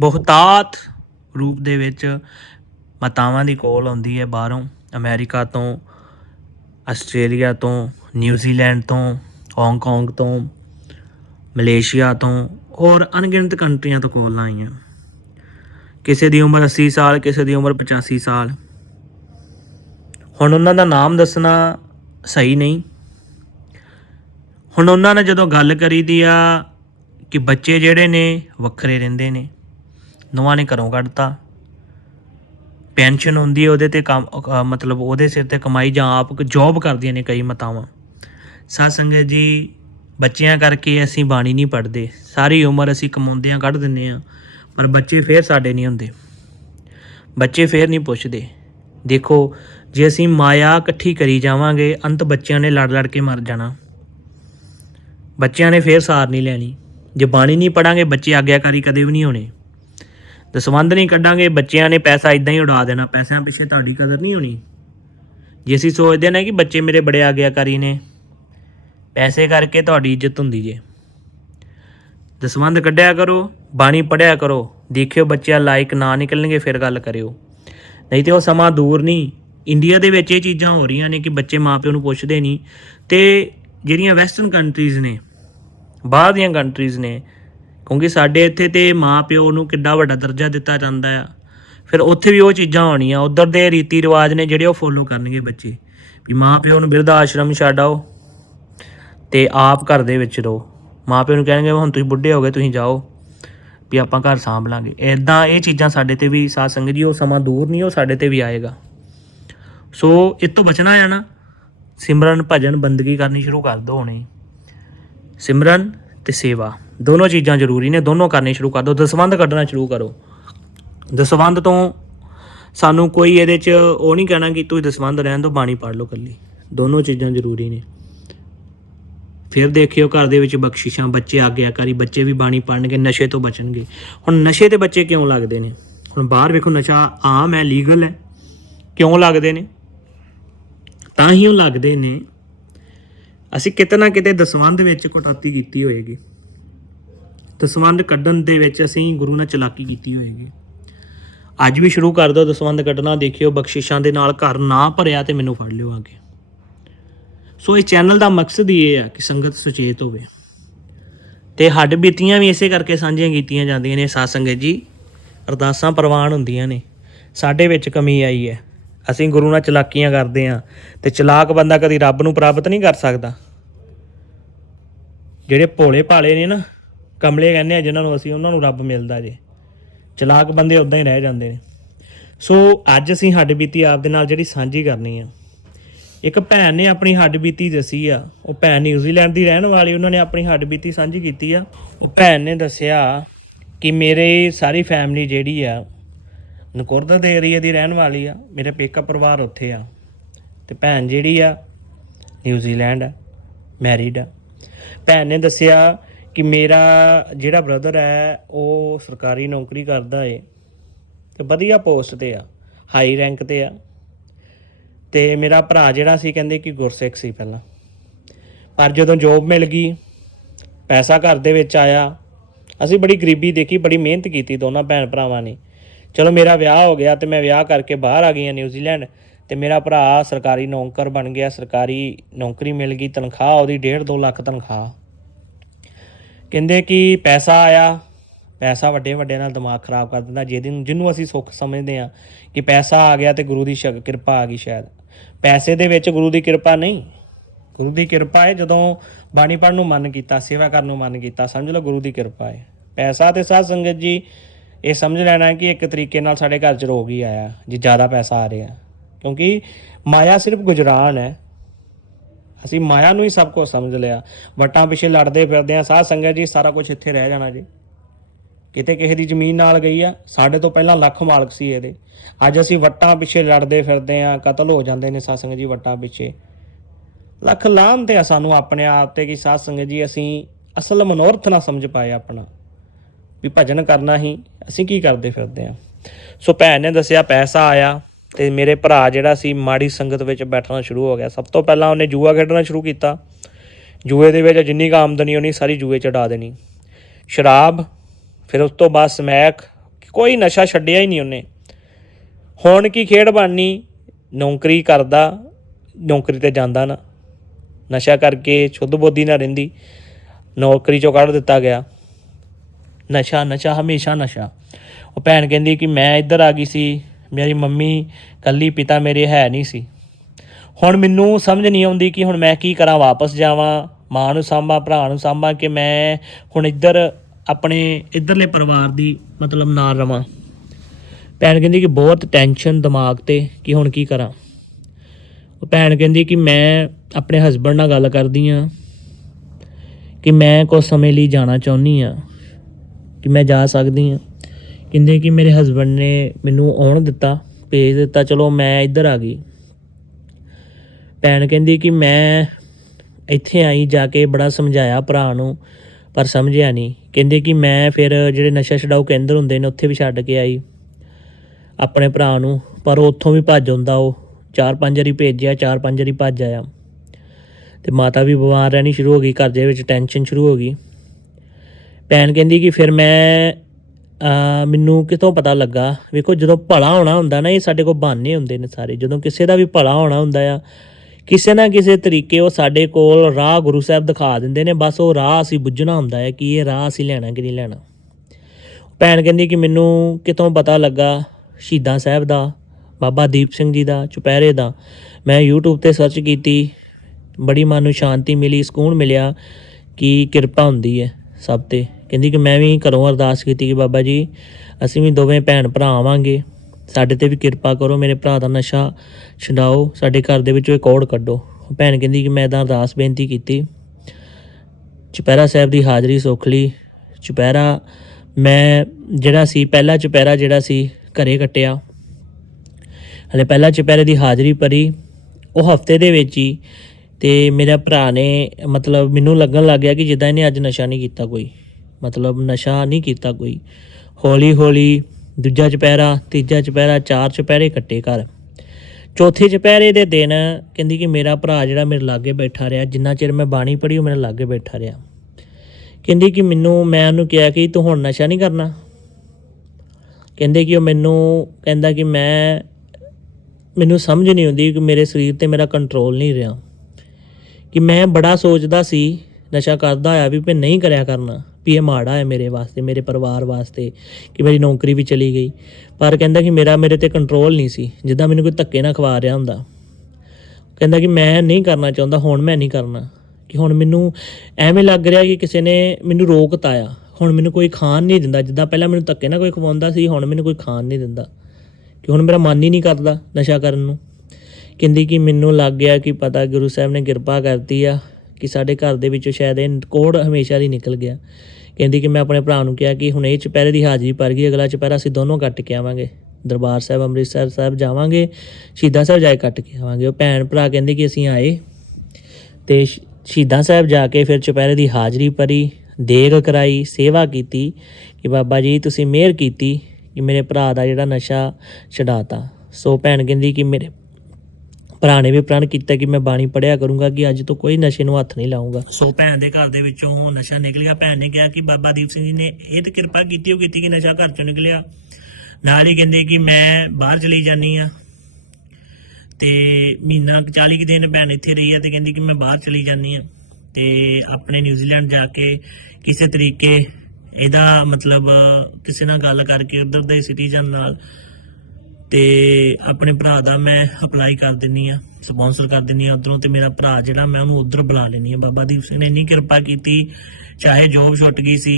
ਬਹੁਤਾਤ ਰੂਪ ਦੇ ਵਿੱਚ ਮਾਤਾਵਾਂ ਦੀ ਕੋਲ ਆਉਂਦੀ ਹੈ ਬਾਹਰੋਂ, ਅਮਰੀਕਾ ਤੋਂ, ਆਸਟ੍ਰੇਲੀਆ ਤੋਂ ਨਿਊਜ਼ੀਲੈਂਡ ਤੋਂ ਹਾਂਗਕਾਂਗ ਤੋਂ, ਮਲੇਸ਼ੀਆ ਤੋਂ, ਹੋਰ ਅਣਗਿਣਤ ਕੰਟਰੀਆਂ ਤੋਂ ਕੋਲ ਆਈਆਂ। ਕਿਸੇ ਦੀ ਉਮਰ 80 ਸਾਲ, ਕਿਸੇ ਦੀ ਉਮਰ 85 ਸਾਲ। ਹੁਣ ਉਹਨਾਂ ਦਾ ਨਾਮ ਦੱਸਣਾ ਸਹੀ ਨਹੀਂ। ਹੁਣ ਉਹਨਾਂ ਨੇ ਜਦੋਂ ਗੱਲ ਕਰੀ ਦੀ ਆ ਕਿ ਬੱਚੇ ਜਿਹੜੇ ਨੇ ਵੱਖਰੇ ਰਹਿੰਦੇ ਨੇ, ਨਵਾਂ ਨੇ ਘਰੋਂ ਕੱਢਤਾ। ਪੈਨਸ਼ਨ ਹੁੰਦੀ ਹੈ ਉਹਦੇ ਤੇ ਕੰਮ ਮਤਲਬ ਉਹਦੇ ਸਿਰ ਤੇ ਕਮਾਈ ਜਾਂ ਆਪ ਜੌਬ ਕਰਦੀਆਂ ਨੇ ਕਈ ਮਾਤਾਵਾਂ। ਸਾਧ ਸੰਗਤ ਜੀ, ਬੱਚਿਆਂ ਕਰਕੇ ਅਸੀਂ ਬਾਣੀ ਨਹੀਂ ਪੜ੍ਹਦੇ। ਸਾਰੀ ਉਮਰ ਅਸੀਂ ਕਮਾਉਂਦਿਆਂ ਕੱਢ ਦਿੰਨੇ ਆ ਪਰ ਬੱਚੇ ਫੇਰ ਸਾਡੇ ਨਹੀਂ ਹੁੰਦੇ। ਬੱਚੇ ਫੇਰ ਨਹੀਂ ਪੁੱਛਦੇ। ਦੇਖੋ ਜੇ ਅਸੀਂ ਮਾਇਆ ਇਕੱਠੀ ਕਰੀ ਜਾਵਾਂਗੇ, ਅੰਤ ਬੱਚਿਆਂ ਨੇ ਲੜ ਲੜ ਕੇ ਮਰ ਜਾਣਾ। ਬੱਚਿਆਂ ਨੇ ਫੇਰ ਸਾਰ ਨਹੀਂ ਲੈਣੀ। ਜੇ ਬਾਣੀ ਨਹੀਂ ਪੜਾਂਗੇ ਬੱਚੇ ਆਗਿਆਕਾਰੀ ਕਦੇ ਵੀ ਨਹੀਂ ਹੋਣੇ। ਦਸਵੰਧ ਨਹੀਂ ਕੱਢਾਂਗੇ, ਬੱਚਿਆਂ ਨੇ ਪੈਸਾ ਇਦਾਂ ਹੀ ਉਡਾ ਦੇਣਾ। ਪੈਸਿਆਂ ਪਿੱਛੇ ਤੁਹਾਡੀ ਕਦਰ ਨਹੀਂ ਹੋਣੀ। ਜੇ ਅਸੀਂ ਸੋਚਦੇ ਨਾ ਕਿ ਬੱਚੇ ਮੇਰੇ ਬੜੇ ਆਗਿਆਕਾਰੀ ਨੇ, ਪੈਸੇ ਕਰਕੇ ਤੁਹਾਡੀ ਇੱਜ਼ਤ ਹੁੰਦੀ ਜੇ। ਦਸਵੰਧ ਕੱਢਿਆ ਕਰੋ, ਬਾਣੀ ਪੜਿਆ ਕਰੋ, ਦੇਖਿਓ ਬੱਚਿਆਂ ਲਾਇਕ ਨਾ ਨਿਕਲਣਗੇ, ਫਿਰ ਗੱਲ ਕਰਿਓ। ਨਹੀਂ ਤੇ ਉਹ ਸਮਾਂ ਦੂਰ ਨਹੀਂ। ਇੰਡੀਆ ਦੇ ਵਿੱਚ ਇਹ ਚੀਜ਼ਾਂ ਹੋ ਰਹੀਆਂ ਨੇ ਕਿ ਬੱਚੇ ਮਾਪਿਓ ਨੂੰ ਪੁੱਛਦੇ ਨਹੀਂ ਤੇ ਜਿਹੜੀਆਂ ਵੈਸਟਰਨ ਕੰਟਰੀਜ਼ ਨੇ, ਬਾਹਰ ਦੀਆਂ ਕੰਟਰੀਜ਼ ਨੇ, ਕਿਉਂਕਿ ਸਾਡੇ ਇੱਥੇ ਤੇ ਮਾਪਿਓ ਨੂੰ ਕਿੱਡਾ ਵੱਡਾ ਦਰਜਾ ਦਿੱਤਾ ਜਾਂਦਾ ਆ। ਫਿਰ ਉੱਥੇ ਵੀ ਉਹ ਚੀਜ਼ਾਂ ਹੋਣੀਆਂ, ਉਧਰ ਦੇ ਰੀਤੀ ਰਿਵਾਜ ਨੇ ਜਿਹੜੇ ਉਹ ਫੋਲੋ ਕਰਨਗੇ ਬੱਚੇ। ਵੀ ਮਾਪਿਓ ਨੂੰ ਬਿਰਧ ਆਸ਼ਰਮ ਛੱਡ ਆਓ ਤੇ ਆਪ ਘਰ ਦੇ ਵਿੱਚ ਰਹੋ। ਮਾਪਿਓ ਨੂੰ ਕਹਿਣਗੇ, ਹੁਣ ਤੁਸੀਂ ਬੁੱਢੇ ਹੋ ਗਏ, ਤੁਸੀਂ ਜਾਓ, ਵੀ ਆਪਾਂ ਘਰ ਸਾਂਭ ਲਾਂਗੇ। ਇਦਾਂ ਇਹ ਚੀਜ਼ਾਂ ਸਾਡੇ ਤੇ ਵੀ, ਸਾਧ ਸੰਗਤ ਜੀ, ਉਹ ਸਮਾਂ ਦੂਰ ਨਹੀਂ, ਉਹ ਸਾਡੇ ਤੇ ਵੀ ਆਏਗਾ। ਸੋ ਇਹ ਤੋਂ ਬਚਣਾ ਆ ਨਾ, ਸਿਮਰਨ ਭਜਨ ਬੰਦਗੀ ਕਰਨੀ ਸ਼ੁਰੂ ਕਰ ਦੋ ਹੁਣੇ। ਸਿਮਰਨ ਤੇ ਸੇਵਾ, ਦੋਨੋਂ ਚੀਜ਼ਾਂ ਜ਼ਰੂਰੀ ਨੇ, ਦੋਨੋਂ ਕਰਨੀ ਸ਼ੁਰੂ ਕਰ ਦਿਓ ਦਸਵੰਧ ਕੱਢਣਾ ਸ਼ੁਰੂ ਕਰੋ। ਦਸਵੰਧ ਤੋਂ ਸਾਨੂੰ ਕੋਈ ਇਹਦੇ 'ਚ ਉਹ ਨਹੀਂ ਕਹਿਣਾ ਕਿ ਤੁਸੀਂ ਦਸਵੰਧ ਰਹਿਣ ਦੋ, ਬਾਣੀ ਪੜ ਲਓ ਕੱਲੀ ਦੋਨੋਂ ਚੀਜ਼ਾਂ ਜ਼ਰੂਰੀ ਨੇ। ਫਿਰ ਦੇਖਿਓ ਘਰ ਦੇ ਵਿੱਚ ਬਖਸ਼ਿਸ਼ਾਂ, ਬੱਚੇ ਆਗਿਆਕਾਰੀ, ਬੱਚੇ ਵੀ ਬਾਣੀ ਪੜਨਗੇ ਨਸ਼ੇ ਤੋਂ ਬਚਣਗੇ। ਹੁਣ ਨਸ਼ੇ ਤੇ ਬੱਚੇ ਕਿਉਂ ਲੱਗਦੇ ਨੇ? ਹੁਣ ਬਾਹਰ ਵੇਖੋ, ਨਸ਼ਾ ਆਮ ਹੈ, ਲੀਗਲ ਹੈ। ਕਿਉਂ ਲੱਗਦੇ ਨੇ? ਤਾਂ ਹੀ ਉਹ ਲੱਗਦੇ ਨੇ। ਅਸੀਂ ਕਿਤੇ ਨਾ ਕਿਤੇ ਦਸਵੰਧ ਵਿੱਚ ਕਟੌਤੀ ਕੀਤੀ ਹੋਏਗੀ। ਦਸਵੰਧ ਕੱਢਣ ਦੇ ਵਿੱਚ ਅਸੀਂ ਗੁਰੂ ਨਾਲ ਚਲਾਕੀ ਕੀਤੀ ਹੋਏਗੀ। ਅੱਜ ਵੀ ਸ਼ੁਰੂ ਕਰ ਦਿਓ ਦਸਵੰਧ ਕੱਢਣਾ, ਦੇਖਿਓ ਬਖਸ਼ਿਸ਼ਾਂ ਦੇ ਨਾਲ ਘਰ ਨਾ ਭਰਿਆ ਤੇ ਮੈਨੂੰ ਫੜ ਲਿਓ ਆ ਕੇ ਸੋ ਇਸ ਚੈਨਲ ਦਾ ਮਕਸਦ ਹੀ ਇਹ ਆ ਕਿ ਸੰਗਤ ਸੁਚੇਤ ਹੋਵੇ। ਤੇ ਹੱਡ ਬੀਤੀਆਂ ਵੀ ਇਸੇ ਕਰਕੇ ਸਾਂਝੀਆਂ ਕੀਤੀਆਂ ਜਾਂਦੀਆਂ ਨੇ। ਸਾਧ ਸੰਗਤ ਜੀ, ਅਰਦਾਸਾਂ ਪ੍ਰਵਾਨ ਹੁੰਦੀਆਂ ਨੇ। ਸਾਡੇ ਵਿੱਚ ਕਮੀ ਆਈ ਹੈ। ਅਸੀਂ ਗੁਰੂ ਨਾਲ ਚਲਾਕੀਆਂ ਕਰਦੇ ਆ ਤੇ ਚਲਾਕ ਬੰਦਾ ਕਦੀ ਰੱਬ ਨੂੰ ਪ੍ਰਾਪਤ ਨਹੀਂ ਕਰ ਸਕਦਾ। ਜਿਹੜੇ ਭੋਲੇ ਭਾਲੇ ਨੇ ਨਾ, ਕਮਲੇ ਕਹਿੰਦੇ ਆ ਜਿਨ੍ਹਾਂ ਨੂੰ ਅਸੀਂ ਉਹਨਾਂ ਨੂੰ ਰੱਬ ਮਿਲਦਾ ਜੇ। ਚਲਾਕ ਬੰਦੇ ਉਦਾਂ ਹੀ ਰਹਿ ਜਾਂਦੇ ਨੇ। ਸੋ ਅੱਜ ਅਸੀਂ ਹੱਡ ਬੀਤੀ ਆਪ ਦੇ ਨਾਲ ਜਿਹੜੀ ਸਾਂਝੀ ਕਰਨੀ ਆ। ਇੱਕ ਭੈਣ ਨੇ ਆਪਣੀ ਹੱਡ ਬੀਤੀ ਦੱਸੀ ਆ। ਉਹ ਭੈਣ ਨਿਊਜ਼ੀਲੈਂਡ ਦੀ ਰਹਿਣ ਵਾਲੀ, ਉਹਨਾਂ ਨੇ ਆਪਣੀ ਹੱਡ ਬੀਤੀ ਸਾਂਝੀ ਕੀਤੀ ਆ। ਉਹ ਭੈਣ ਨੇ ਦੱਸਿਆ ਕਿ ਮੇਰੇ ਸਾਰੀ ਫੈਮਿਲੀ ਜਿਹੜੀ ਆ ਨਕੁਰਦ ਦੇ ਏਰੀਆ ਦੀ ਰਹਿਣ ਵਾਲੀ ਆ, ਮੇਰੇ ਪੇਕਾ ਪਰਿਵਾਰ ਉੱਥੇ ਆ। ਤੇ ਭੈਣ ਜਿਹੜੀ ਆ ਨਿਊਜ਼ੀਲੈਂਡ ਆ ਮੈਰਿਡ ਆ। ਭੈਣ ਨੇ ਦੱਸਿਆ ਕਿ ਮੇਰਾ ਜਿਹੜਾ ਬ੍ਰਦਰ ਹੈ ਉਹ ਸਰਕਾਰੀ ਨੌਕਰੀ ਕਰਦਾ ਏ, ਤੇ ਵਧੀਆ ਪੋਸਟ ਤੇ ਆ ਹਾਈ ਰੈਂਕ ਤੇ ਆ। ਤੇ ਮੇਰਾ ਭਰਾ ਜਿਹੜਾ ਸੀ, ਕਹਿੰਦੇ ਕਿ ਗੁਰਸਿੱਖ ਸੀ ਪਹਿਲਾਂ। ਪਰ ਜਦੋਂ ਜੋਬ ਮਿਲ ਗਈ, ਪੈਸਾ ਘਰ ਦੇ ਵਿੱਚ ਆਇਆ, ਅਸੀਂ ਬੜੀ ਗਰੀਬੀ ਦੇਖੀ, ਬੜੀ ਮਿਹਨਤ ਕੀਤੀ ਦੋਨਾਂ ਭੈਣ ਭਰਾਵਾਂ ਨੇ। ਚਲੋ ਮੇਰਾ ਵਿਆਹ ਹੋ ਗਿਆ ਤੇ ਮੈਂ ਵਿਆਹ ਕਰਕੇ ਬਾਹਰ ਆ ਗਈ ਹਾਂ ਨਿਊਜ਼ੀਲੈਂਡ ਤੇ ਮੇਰਾ ਭਰਾ ਸਰਕਾਰੀ ਨੌਕਰ ਬਣ ਗਿਆ, ਸਰਕਾਰੀ ਨੌਕਰੀ ਮਿਲ ਗਈ, ਤਨਖਾਹ ਉਹਦੀ 1.5 2 ਲੱਖ ਤਨਖਾਹ। ਕਹਿੰਦੇ ਕਿ ਪੈਸਾ ਆਇਆ, ਪੈਸਾ ਵੱਡੇ ਵੱਡੇ ਨਾਲ ਦਿਮਾਗ ਖਰਾਬ ਕਰ ਦਿੰਦਾ ਜਿਹਨੂੰ ਜਿਹਨੂੰ ਅਸੀਂ ਸੁੱਖ ਸਮਝਦੇ ਆ ਕਿ ਪੈਸਾ ਆ ਗਿਆ ਤੇ ਗੁਰੂ ਦੀ ਸ਼ਕ ਕਿਰਪਾ ਆ ਗਈ ਸ਼ਾਇਦ। ਪੈਸੇ ਦੇ ਵਿੱਚ ਗੁਰੂ ਦੀ ਕਿਰਪਾ ਨਹੀਂ। ਗੁਰੂ ਦੀ ਕਿਰਪਾ ਹੈ ਜਦੋਂ ਬਾਣੀ ਪੜ੍ਹਨ ਨੂੰ ਮਨ ਕੀਤਾ, ਸੇਵਾ ਕਰਨ ਨੂੰ ਮਨ ਕੀਤਾ, ਸਮਝ ਲਓ ਗੁਰੂ ਦੀ ਕਿਰਪਾ ਹੈ ਪੈਸਾ ਤੇ ਸਾਧ ਸੰਗਤ ਜੀ ਇਹ ਸਮਝ ਲੈਣਾ ਕਿ ਇੱਕ ਤਰੀਕੇ ਨਾਲ ਸਾਡੇ ਘਰ 'ਚ ਰੋਗ ਹੀ ਆਇਆ, ਜੇ ਜ਼ਿਆਦਾ ਪੈਸਾ ਆ ਰਿਹਾ। ਕਿਉਂਕਿ ਮਾਇਆ ਸਿਰਫ ਗੁਜਰਾਨ ਹੈ। ਅਸੀਂ ਮਾਇਆ ਨੂੰ ਹੀ ਸਭ ਕੁਝ ਸਮਝ ਲਿਆ। ਵਟਾਂ ਪਿੱਛੇ ਲੜਦੇ ਫਿਰਦੇ ਆ ਸਾਧ ਸੰਗਤ ਜੀ, ਸਾਰਾ ਕੁਝ ਇੱਥੇ ਰਹਿ ਜਾਣਾ ਜੀ। ਕਿਤੇ ਕਿਸੇ ਦੀ ਜ਼ਮੀਨ ਨਾਲ ਗਈ ਆ, ਸਾਡੇ ਤੋਂ ਪਹਿਲਾਂ ਲੱਖ ਮਾਲਕ ਸੀ ਇਹਦੇ। ਅੱਜ ਅਸੀਂ ਵਟਾਂ ਪਿੱਛੇ ਲੜਦੇ ਫਿਰਦੇ ਆ ਕਤਲ ਹੋ ਜਾਂਦੇ ਨੇ ਸਾਧ ਸੰਗਤ ਜੀ ਵਟਾਂ ਪਿੱਛੇ। ਲੱਖ ਲਾਹਮ ਤੇ ਆ ਸਾਨੂੰ ਆਪਣੇ ਆਪ ਤੇ ਕਿ ਸਾਧ ਸੰਗਤ ਜੀ, ਅਸੀਂ ਅਸਲ ਮਨੋਰਥ ਨਾ ਸਮਝ ਪਾਏ ਆਪਣਾ। ਵੀ ਭਜਨ ਕਰਨਾ ਹੀ, ਅਸੀਂ ਕੀ ਕਰਦੇ ਫਿਰਦੇ ਆ ਸੋ ਭੈਣ ਨੇ ਦੱਸਿਆ, ਪੈਸਾ ਆਇਆ ਤੇ ਮੇਰੇ ਭਰਾ ਜਿਹੜਾ ਸੀ, ਮਾੜੀ ਸੰਗਤ ਵਿੱਚ ਬੈਠਣਾ ਸ਼ੁਰੂ ਹੋ ਗਿਆ। ਸਭ ਤੋਂ ਪਹਿਲਾਂ ਉਹਨੇ ਜੂਆ ਖੇਡਣਾ ਸ਼ੁਰੂ ਕੀਤਾ। ਜੂਏ ਦੇ ਵਿੱਚ ਜਿੰਨੀ ਕੁ ਆਮਦਨੀ ਉਹਨੀ ਸਾਰੀ ਜੂਏ ਚ ਡਾ ਦੇਣੀ। ਸ਼ਰਾਬ, ਫਿਰ ਉਸ ਤੋਂ ਬਾਅਦ ਸਮੈਕ, ਕੋਈ ਨਸ਼ਾ ਛੱਡਿਆ ਹੀ ਨਹੀਂ ਉਹਨੇ। ਹੁਣ ਕੀ ਖੇਡ ਬਣਨੀ? ਨੌਕਰੀ ਕਰਦਾ, ਨੌਕਰੀ ਤੇ ਜਾਂਦਾ ਨਾ। ਨਸ਼ਾ ਕਰਕੇ ਸ਼ੁੱਧ ਬੋਧੀ ਨਾ ਰਹਿੰਦੀ, ਨੌਕਰੀ ਚੋਂ ਕੱਢ ਦਿੱਤਾ ਗਿਆ। ਨਸ਼ਾ ਨਸ਼ਾ, ਹਮੇਸ਼ਾ ਨਸ਼ਾ। ਉਹ ਭੈਣ ਕਹਿੰਦੀ ਕਿ ਮੈਂ ਇੱਧਰ ਆ ਗਈ ਸੀ, ਮੇਰੀ ਮੰਮੀ ਕੱਲੀ ਪਿਤਾ ਮੇਰੇ ਹੈ ਨਹੀਂ ਸੀ। ਹੁਣ ਮੈਨੂੰ ਸਮਝ ਨਹੀਂ ਆਉਂਦੀ ਕਿ ਹੁਣ ਮੈਂ ਕੀ ਕਰਾਂ, ਵਾਪਸ ਜਾਵਾਂ, ਮਾਂ ਨੂੰ ਸਾਂਭਾਂ, ਭਰਾ ਨੂੰ ਸਾਂਭਾਂ ਕਿ ਮੈਂ ਹੁਣ ਇੱਧਰ ਆਪਣੇ ਇੱਧਰਲੇ ਪਰਿਵਾਰ ਦੀ ਮਤਲਬ ਨਾਲ ਰਵਾਂ। ਭੈਣ ਕਹਿੰਦੀ ਕਿ ਬਹੁਤ ਟੈਨਸ਼ਨ ਦਿਮਾਗ ਤੇ ਕਿ ਹੁਣ ਕੀ ਕਰਾਂ। ਉਹ ਭੈਣ ਕਹਿੰਦੀ ਕਿ ਮੈਂ ਆਪਣੇ ਹਸਬੰਡ ਨਾਲ ਗੱਲ ਕਰਦੀ ਆ ਕਿ ਮੈਂ ਕੁਝ ਸਮੇਂ ਲਈ ਜਾਣਾ ਚਾਹੁੰਦੀ ਆ। ਕਿ ਮੈਂ ਜਾ ਸਕਦੀ ਹਾਂ। ਕਹਿੰਦੇ ਕਿ ਮੇਰੇ ਹਸਬੰਡ ਨੇ ਮੈਨੂੰ ਆਉਣ ਦਿੱਤਾ, ਭੇਜ ਦਿੱਤਾ, ਚਲੋ ਮੈਂ ਇੱਧਰ ਆ ਗਈ। ਭੈਣ ਕਹਿੰਦੀ ਕਿ ਮੈਂ ਇੱਥੇ ਆਈ ਜਾ ਕੇ ਬੜਾ ਸਮਝਾਇਆ ਭਰਾ ਨੂੰ, ਪਰ ਸਮਝਿਆ ਨਹੀਂ। ਕਹਿੰਦੇ ਕਿ ਮੈਂ ਫਿਰ ਜਿਹੜੇ ਨਸ਼ਾ ਛਡਾਊ ਕੇਂਦਰ ਹੁੰਦੇ ਨੇ, ਉੱਥੇ ਵੀ ਛੱਡ ਕੇ ਆਈ ਆਪਣੇ ਭਰਾ ਨੂੰ, ਪਰ ਉਹ ਉੱਥੋਂ ਵੀ ਭੱਜ ਹੁੰਦਾ ਉਹ। ਚਾਰ ਪੰਜ ਵਾਰੀ ਭੇਜਿਆ, ਚਾਰ ਪੰਜ ਵਾਰੀ ਭੱਜ ਆਇਆ। ਤੇ ਮਾਤਾ ਵੀ ਬਿਮਾਰ ਰਹਿਣੀ ਸ਼ੁਰੂ ਹੋ ਗਈ, ਘਰ ਦੇ ਵਿੱਚ ਟੈਨਸ਼ਨ ਸ਼ੁਰੂ ਹੋ ਗਈ। ਭੈਣ ਕਹਿੰਦੀ ਕਿ ਫਿਰ ਮੈਂ ਮੈਨੂੰ ਕਿਤੋਂ ਪਤਾ ਲੱਗਾ? ਵੇਖੋ, ਜਦੋਂ ਭਲਾ ਹੋਣਾ ਹੁੰਦਾ ਨਾ, ਇਹ ਸਾਡੇ ਕੋਲ ਬਹਾਨੇ ਹੁੰਦੇ ਨੇ ਸਾਰੇ। ਜਦੋਂ ਕਿਸੇ ਦਾ ਵੀ ਭਲਾ ਹੋਣਾ ਹੁੰਦਾ ਆ, ਕਿਸੇ ਨਾ ਕਿਸੇ ਤਰੀਕੇ ਉਹ ਸਾਡੇ ਕੋਲ ਰਾਹ ਗੁਰੂ ਸਾਹਿਬ ਦਿਖਾ ਦਿੰਦੇ ਨੇ, ਬਸ ਉਹ ਰਾਹ ਅਸੀਂ ਬੁੱਝਣਾ ਹੁੰਦਾ ਹੈ ਕਿ ਇਹ ਰਾਹ ਅਸੀਂ ਲੈਣਾ ਕਿ ਨਹੀਂ ਲੈਣਾ। ਭੈਣ ਕਹਿੰਦੀ ਕਿ ਮੈਨੂੰ ਕਿਤੋਂ ਪਤਾ ਲੱਗਾ? ਸ਼ਹੀਦਾਂ ਸਾਹਿਬ ਦਾ, ਬਾਬਾ ਦੀਪ ਸਿੰਘ ਜੀ ਦਾ, ਚੁਪਹਿਰੇ ਦਾ। ਮੈਂ YouTube ਤੇ ਸਰਚ ਕੀਤੀ, ਬੜੀ ਮਨ ਨੂੰ ਸ਼ਾਂਤੀ ਮਿਲੀ, ਸਕੂਨ ਮਿਲਿਆ ਕਿ ਕਿਰਪਾ ਹੁੰਦੀ ਹੈ। ਸਭ ਤੇ। ਕਹਿੰਦੀ ਕਿ ਮੈਂ ਵੀ ਘਰੋਂ ਅਰਦਾਸ ਕੀਤੀ ਕਿ ਬਾਬਾ ਜੀ, ਅਸੀਂ ਵੀ ਦੋਵੇਂ ਭੈਣ ਭਰਾ ਆਵਾਂਗੇ। ਸਾਡੇ ਤੇ ਵੀ ਕਿਰਪਾ ਕਰੋ, ਮੇਰੇ ਭਰਾ ਦਾ ਨਸ਼ਾ ਛਡਾਓ, ਸਾਡੇ ਘਰ ਦੇ ਵਿੱਚੋਂ ਇੱਕ ਔੜ ਕੱਢੋ। ਭੈਣ ਕਹਿੰਦੀ ਕਿ ਮੈਂ ਤਾਂ ਅਰਦਾਸ ਬੇਨਤੀ ਕੀਤੀ। ਚੁਪਹਿਰਾ ਸਾਹਿਬ ਦੀ ਹਾਜ਼ਰੀ ਸੁੱਖ ਲਈ। ਚੁਪਹਿਰਾ, ਮੈਂ ਜਿਹੜਾ ਸੀ, ਪਹਿਲਾ ਚੁਪਹਿਰਾ ਜਿਹੜਾ ਸੀ, ਘਰੇ ਕੱਟਿਆ। ਹਲੇ ਪਹਿਲਾ ਚੁਪਹਿਰੇ ਦੀ ਹਾਜ਼ਰੀ ਭਰੀ। ਉਹ ਹਫ਼ਤੇ ਦੇ ਵਿੱਚ ਹੀ ਤੇ ਮੇਰਾ ਭਰਾ ਨੇ, ਮਤਲਬ ਮੈਨੂੰ ਲੱਗਣ ਲੱਗ ਗਿਆ ਕਿ ਜਿੱਦਾਂ ਇਹਨੇ ਅੱਜ ਨਸ਼ਾ ਨਹੀਂ ਕੀਤਾ ਕੋਈ। ਮਤਲਬ ਨਸ਼ਾ ਨਹੀਂ ਕੀਤਾ ਕੋਈ। ਹੌਲੀ ਹੌਲੀ ਦੂਜਾ ਚੁਪਹਿਰਾ, ਤੀਜਾ ਚੁਪਹਿਰਾ, ਚਾਰ ਚੁਪਹਿਰੇ ਕੱਟੇ ਘਰ। ਚੌਥੇ ਚੁਪਹਿਰੇ ਦੇ ਦਿਨ ਕਹਿੰਦੀ ਕਿ ਮੇਰਾ ਭਰਾ ਜਿਹੜਾ ਮੇਰੇ ਲਾਗੇ ਬੈਠਾ ਰਿਹਾ, ਜਿੰਨਾ ਚਿਰ ਮੈਂ ਬਾਣੀ ਪੜ੍ਹੀ ਉਹ ਮੇਰੇ ਲਾਗੇ ਬੈਠਾ ਰਿਹਾ। ਕਹਿੰਦੀ ਕਿ ਮੈਨੂੰ, ਮੈਂ ਉਹਨੂੰ ਕਿਹਾ ਕਿ ਤੂੰ ਹੁਣ ਨਸ਼ਾ ਨਹੀਂ ਕਰਨਾ। ਕਹਿੰਦੇ ਕਿ ਉਹ ਮੈਨੂੰ ਕਹਿੰਦਾ ਕਿ ਮੈਂ, ਮੈਨੂੰ ਸਮਝ ਨਹੀਂ ਆਉਂਦੀ ਕਿ ਮੇਰੇ ਸਰੀਰ ਤੇ ਮੇਰਾ ਕੰਟਰੋਲ ਨਹੀਂ ਰਿਹਾ। ਕਿ ਮੈਂ ਬੜਾ ਸੋਚਦਾ ਸੀ, ਨਸ਼ਾ ਕਰਦਾ ਹੋਇਆ ਵੀ ਮੈਂ ਨਹੀਂ ਕਰਿਆ ਕਰਨਾ। ਵੀ ਇਹ ਮਾੜਾ ਹੈ ਮੇਰੇ ਵਾਸਤੇ, ਮੇਰੇ ਪਰਿਵਾਰ ਵਾਸਤੇ, ਕਿ ਮੇਰੀ ਨੌਕਰੀ ਵੀ ਚਲੀ ਗਈ। ਪਰ ਕਹਿੰਦਾ ਕਿ ਮੇਰਾ, ਮੇਰੇ ਤੇ ਕੰਟਰੋਲ ਨਹੀਂ ਸੀ, ਜਿੱਦਾਂ ਮੈਨੂੰ ਕੋਈ ਧੱਕੇ ਨਾਲ ਖਵਾ ਰਿਹਾ ਹੁੰਦਾ। ਕਹਿੰਦਾ ਕਿ ਮੈਂ ਨਹੀਂ ਕਰਨਾ ਚਾਹੁੰਦਾ, ਹੁਣ ਮੈਂ ਨਹੀਂ ਕਰਨਾ। ਕਿ ਹੁਣ ਮੈਨੂੰ ਐਵੇਂ ਲੱਗ ਰਿਹਾ ਕਿ ਕਿਸੇ ਨੇ ਮੈਨੂੰ ਰੋਕਤਾ ਆ। ਹੁਣ ਮੈਨੂੰ ਕੋਈ ਖਾਣ ਨਹੀਂ ਦਿੰਦਾ, ਜਿੱਦਾਂ ਪਹਿਲਾਂ ਮੈਨੂੰ ਧੱਕੇ ਨਾਲ ਕੋਈ ਖਵਾਉਂਦਾ ਸੀ, ਹੁਣ ਮੈਨੂੰ ਕੋਈ ਖਾਣ ਨਹੀਂ ਦਿੰਦਾ। ਕਿ ਹੁਣ ਮੇਰਾ ਮਨ ਹੀ ਨਹੀਂ ਕਰਦਾ ਨਸ਼ਾ ਕਰਨ ਨੂੰ। ਕਹਿੰਦੀ ਕਿ ਮੈਨੂੰ ਲੱਗ ਗਿਆ ਕਿ ਪਤਾ ਗੁਰੂ ਸਾਹਿਬ ਨੇ ਕਿਰਪਾ ਕਰਤੀ ਆ ਕਿ ਸਾਡੇ ਘਰ ਦੇ ਵਿੱਚੋਂ ਸ਼ਾਇਦ ਇਹ ਕੋੜ ਹਮੇਸ਼ਾ ਲਈ ਨਿਕਲ ਗਿਆ। ਕਹਿੰਦੀ ਕਿ ਮੈਂ ਆਪਣੇ ਭਰਾ ਨੂੰ ਕਿਹਾ ਕਿ ਹੁਣ ਇਹ ਚੁਪਹਿਰੇ ਦੀ ਹਾਜ਼ਰੀ ਭਰ ਗਈ, ਅਗਲਾ ਚੁਪਹਿਰਾ ਅਸੀਂ ਦੋਨੋਂ ਕੱਟ ਕੇ ਆਵਾਂਗੇ। ਦਰਬਾਰ ਸਾਹਿਬ, ਅੰਮ੍ਰਿਤਸਰ ਸਾਹਿਬ ਜਾਵਾਂਗੇ, ਸ਼ਹੀਦਾਂ ਸਾਹਿਬ ਜਾ ਕੇ ਕੱਟ ਕੇ ਆਵਾਂਗੇ। ਉਹ ਭੈਣ ਭਰਾ ਕਹਿੰਦੇ ਕਿ ਅਸੀਂ ਆਏ ਤੇ ਸ਼ਹੀਦਾਂ ਸਾਹਿਬ ਜਾ ਕੇ ਫਿਰ ਚੁਪਹਿਰੇ ਦੀ ਹਾਜ਼ਰੀ ਭਰੀ, ਦੇਗ ਕਰਾਈ, ਸੇਵਾ ਕੀਤੀ ਕਿ ਬਾਬਾ ਜੀ ਤੁਸੀਂ ਮਿਹਰ ਕੀਤੀ ਕਿ ਮੇਰੇ ਭਰਾ ਦਾ ਜਿਹੜਾ ਨਸ਼ਾ ਛਡਾਤਾ। ਸੋ ਭੈਣ ਕਹਿੰਦੀ ਕਿ ਮੇਰੇ ਭਰਾ ਨੇ ਵੀ ਪ੍ਰਣ ਕੀਤਾ ਕਿ ਮੈਂ ਬਾਣੀ ਪੜਿਆ ਕਰੂੰਗਾ ਕਿ ਅੱਜ ਤੋਂ ਕੋਈ ਨਸ਼ੇ ਨੂੰ ਹੱਥ ਨਹੀਂ ਲਾਉਂਗਾ। ਸੋ ਭੈਣ ਦੇ ਘਰ ਦੇ ਵਿੱਚੋਂ ਨਸ਼ਾ ਨਿਕਲ ਭੈਣ ਨੇ ਕਿਹਾ ਕਿ ਬਾਬਾ ਦੀਪ ਸਿੰਘ ਜੀ ਨੇ ਇਹ ਤਾਂ ਕਿਰਪਾ ਕੀਤੀ ਉਹ ਕੀਤੀ ਕਿ ਨਸ਼ਾ ਘਰ ਚੋਂ ਨਿਕਲਿਆ। ਨਾਲ ਹੀ ਕਹਿੰਦੇ ਕਿ ਮੈਂ ਬਾਹਰ ਚਲੀ ਜਾਨੀ ਆ ਤੇ ਮਹੀਨਾ ਕੁ 40 ਕੁ ਦਿਨ ਭੈਣ ਇੱਥੇ ਰਹੀ ਹੈ ਤੇ ਕਹਿੰਦੀ ਕਿ ਮੈਂ ਬਾਹਰ ਚਲੀ ਜਾਨੀ ਆ ਤੇ ਆਪਣੇ ਨਿਊਜ਼ੀਲੈਂਡ ਜਾ ਕੇ ਕਿਸੇ ਤਰੀਕੇ ਇਹਦਾ ਮਤਲਬ ਕਿਸੇ ਨਾਲ ਗੱਲ ਕਰਕੇ ਉਧਰ ਦੇ ਸਿਟੀਜ਼ਨ ਨਾਲ ਤੇ ਆਪਣੇ ਭਰਾ ਦਾ ਮੈਂ ਅਪਲਾਈ ਕਰ ਦਿੰਨੀ ਆ ਸਪਾਂਸਰ ਕਰ ਦਿੰਨੀ ਆ ਉਧਰੋਂ ਤੇ ਮੇਰਾ ਭਰਾ ਜਿਹੜਾ ਮੈਂ ਉਹਨੂੰ ਉਧਰ ਬੁਲਾ ਲੈਣੀ ਆ। ਬਾਬਾ ਦੀਪ ਸਿੰਘ ਨੇ ਇੰਨੀ ਕਿਰਪਾ ਕੀਤੀ, ਚਾਹੇ ਜੋਬ ਛੁੱਟ ਗਈ ਸੀ,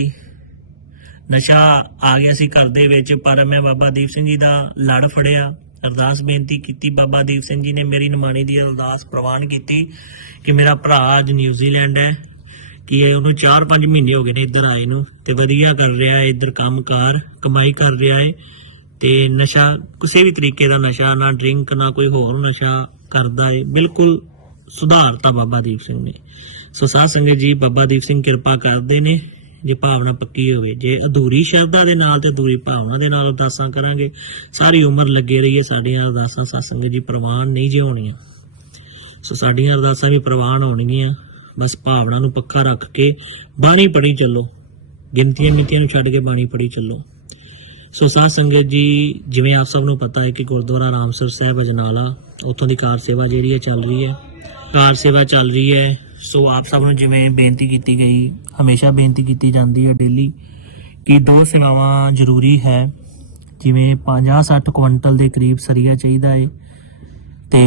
ਨਸ਼ਾ ਆ ਗਿਆ ਸੀ ਘਰ ਦੇ ਵਿੱਚ, ਪਰ ਮੈਂ ਬਾਬਾ ਦੀਪ ਸਿੰਘ ਜੀ ਦਾ ਲੜ ਫੜਿਆ। ਅਰਦਾਸ ਬੇਨਤੀ ਕੀਤੀ ਬਾਬਾ ਦੀਪ ਸਿੰਘ ਜੀ ਨੇ ਮੇਰੀ ਨਿਮਾਣੀ ਦੀ ਅਰਦਾਸ ਪ੍ਰਵਾਨ ਕੀਤੀ ਕਿ ਮੇਰਾ ਭਰਾ ਅੱਜ ਨਿਊਜ਼ੀਲੈਂਡ ਹੈ, ਕਿ ਉਹਨੂੰ 4-5 ਮਹੀਨੇ ਹੋ ਗਏ ਨੇ ਇੱਧਰ ਆਏ ਨੂੰ ਤੇ ਵਧੀਆ ਕਰ ਰਿਹਾ ਹੈ, ਇੱਧਰ ਕੰਮਕਾਰ, ਕਮਾਈ ਕਰ ਰਿਹਾ ਹੈ। ਤੇ ਨਸ਼ਾ, ਕਿਸੇ ਵੀ ਤਰੀਕੇ ਦਾ ਨਸ਼ਾ, ਨਾ ਡਰਿੰਕ, ਨਾ ਕੋਈ ਹੋਰ ਨਸ਼ਾ ਕਰਦਾ ਏ, ਬਿਲਕੁਲ ਸੁਧਾਰਤਾ ਬਾਬਾ ਦੀਪ ਸਿੰਘ ਨੇ। ਸੋ ਸਾਧ ਸੰਗਤ ਜੀ, ਬਾਬਾ ਦੀਪ ਸਿੰਘ ਕਿਰਪਾ ਕਰਦੇ ਨੇ, ਜੇ ਭਾਵਨਾ ਪੱਕੀ ਹੋਵੇ। ਜੇ ਅਧੂਰੀ ਸ਼ਰਧਾ ਦੇ ਨਾਲ ਤੇ ਅਧੂਰੀ ਭਾਵਨਾ ਦੇ ਨਾਲ ਅਰਦਾਸਾਂ ਕਰਾਂਗੇ, ਸਾਰੀ ਉਮਰ ਲੱਗੇ ਰਹੀਏ, ਸਾਡੀਆਂ ਅਰਦਾਸਾਂ ਸਤਸੰਗ ਜੀ ਪ੍ਰਵਾਨ ਨਹੀਂ ਜੇ ਹੋਣੀਆਂ। ਸੋ ਸਾਡੀਆਂ ਅਰਦਾਸਾਂ ਵੀ ਪ੍ਰਵਾਨ ਹੋਣਗੀਆਂ। ਬਸ ਭਾਵਨਾ ਨੂੰ ਪੱਕਾ ਰੱਖ ਕੇ ਬਾਣੀ ਪੜੀ ਚੱਲੋ। ਗਿਣਤੀਆਂ ਮਿਤੀਆਂ ਨੂੰ ਛੱਡ ਕੇ ਬਾਣੀ ਪੜੀ ਚੱਲੋ। ਸੋ ਸਾਧ ਸੰਗਤ ਜੀ, ਜਿਵੇਂ ਆਪ ਸਭ ਨੂੰ ਪਤਾ ਹੈ ਕਿ ਗੁਰਦੁਆਰਾ ਰਾਮਸਰ ਸਾਹਿਬ ਅਜਨਾਲਾ, ਉੱਥੋਂ ਦੀ ਕਾਰ ਸੇਵਾ ਜਿਹੜੀ ਹੈ ਚੱਲ ਰਹੀ ਹੈ। ਕਾਰ ਸੇਵਾ ਚੱਲ ਰਹੀ ਹੈ। ਸੋ ਆਪ ਸਭ ਨੂੰ ਜਿਵੇਂ ਬੇਨਤੀ ਕੀਤੀ ਗਈ, ਹਮੇਸ਼ਾ ਬੇਨਤੀ ਕੀਤੀ ਜਾਂਦੀ ਹੈ ਡੇਲੀ ਕਿ ਦੋ ਸੇਵਾਵਾਂ ਜ਼ਰੂਰੀ ਹੈ। ਜਿਵੇਂ 50-60 ਕੁਇੰਟਲ ਦੇ ਕਰੀਬ ਸਰੀਆ ਚਾਹੀਦਾ ਹੈ ਤੇ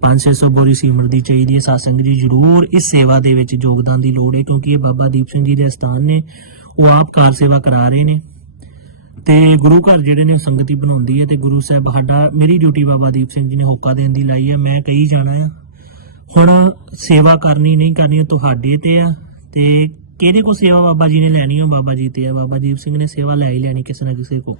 500 ਬੋਰੀ ਸੀਮਟ ਦੀ ਚਾਹੀਦੀ ਹੈ। ਸਾਸੰਗ ਜੀ, ਜਰੂਰ ਇਸ ਸੇਵਾ ਦੇ ਵਿੱਚ ਯੋਗਦਾਨ ਦੀ ਲੋੜ ਹੈ ਕਿਉਂਕਿ ਇਹ ਬਾਬਾ ਦੀਪ ਸਿੰਘ ਜੀ ਦੇ ਸਥਾਨ ਨੇ। ਉਹ ਆਪ ਕਾਰ ਸੇਵਾ ਕਰਾ ਰਹੇ ਨੇ। ਤੇ ਗੁਰੂ ਘਰ ਜਿਹੜੇ ਨੇ ਉਹ ਸੰਗਤੀ ਬਣਾਉਂਦੀ ਹੈ ਤੇ ਗੁਰੂ ਸਾਹਿਬ ਸਾਡਾ, ਮੇਰੀ ਡਿਊਟੀ ਬਾਬਾ ਦੀਪ ਸਿੰਘ ਜੀ ਨੇ ਹੋਕਾ ਦੇਣ ਦੀ ਲਾਈ ਹੈ, ਮੈਂ ਕਹੀ ਜਾਣਾ ਆ ਹੁਣ ਸੇਵਾ ਕਰਨੀ ਨਹੀਂ ਕਰਨੀ ਉਹ ਤੁਹਾਡੇ ਤੇ ਆ ਤੇ ਕਿਹਦੇ ਕੋ ਸੇਵਾ ਬਾਬਾ ਜੀ ਨੇ ਲੈਣੀ ਉਹ ਬਾਬਾ ਜੀ ਤੇ ਆ? ਬਾਬਾ ਦੀਪ ਸਿੰਘ ਨੇ ਸੇਵਾ ਲੈ ਹੀ ਲੈਣੀ ਕਿਸੇ ਨਾ ਕਿਸੇ ਕੋ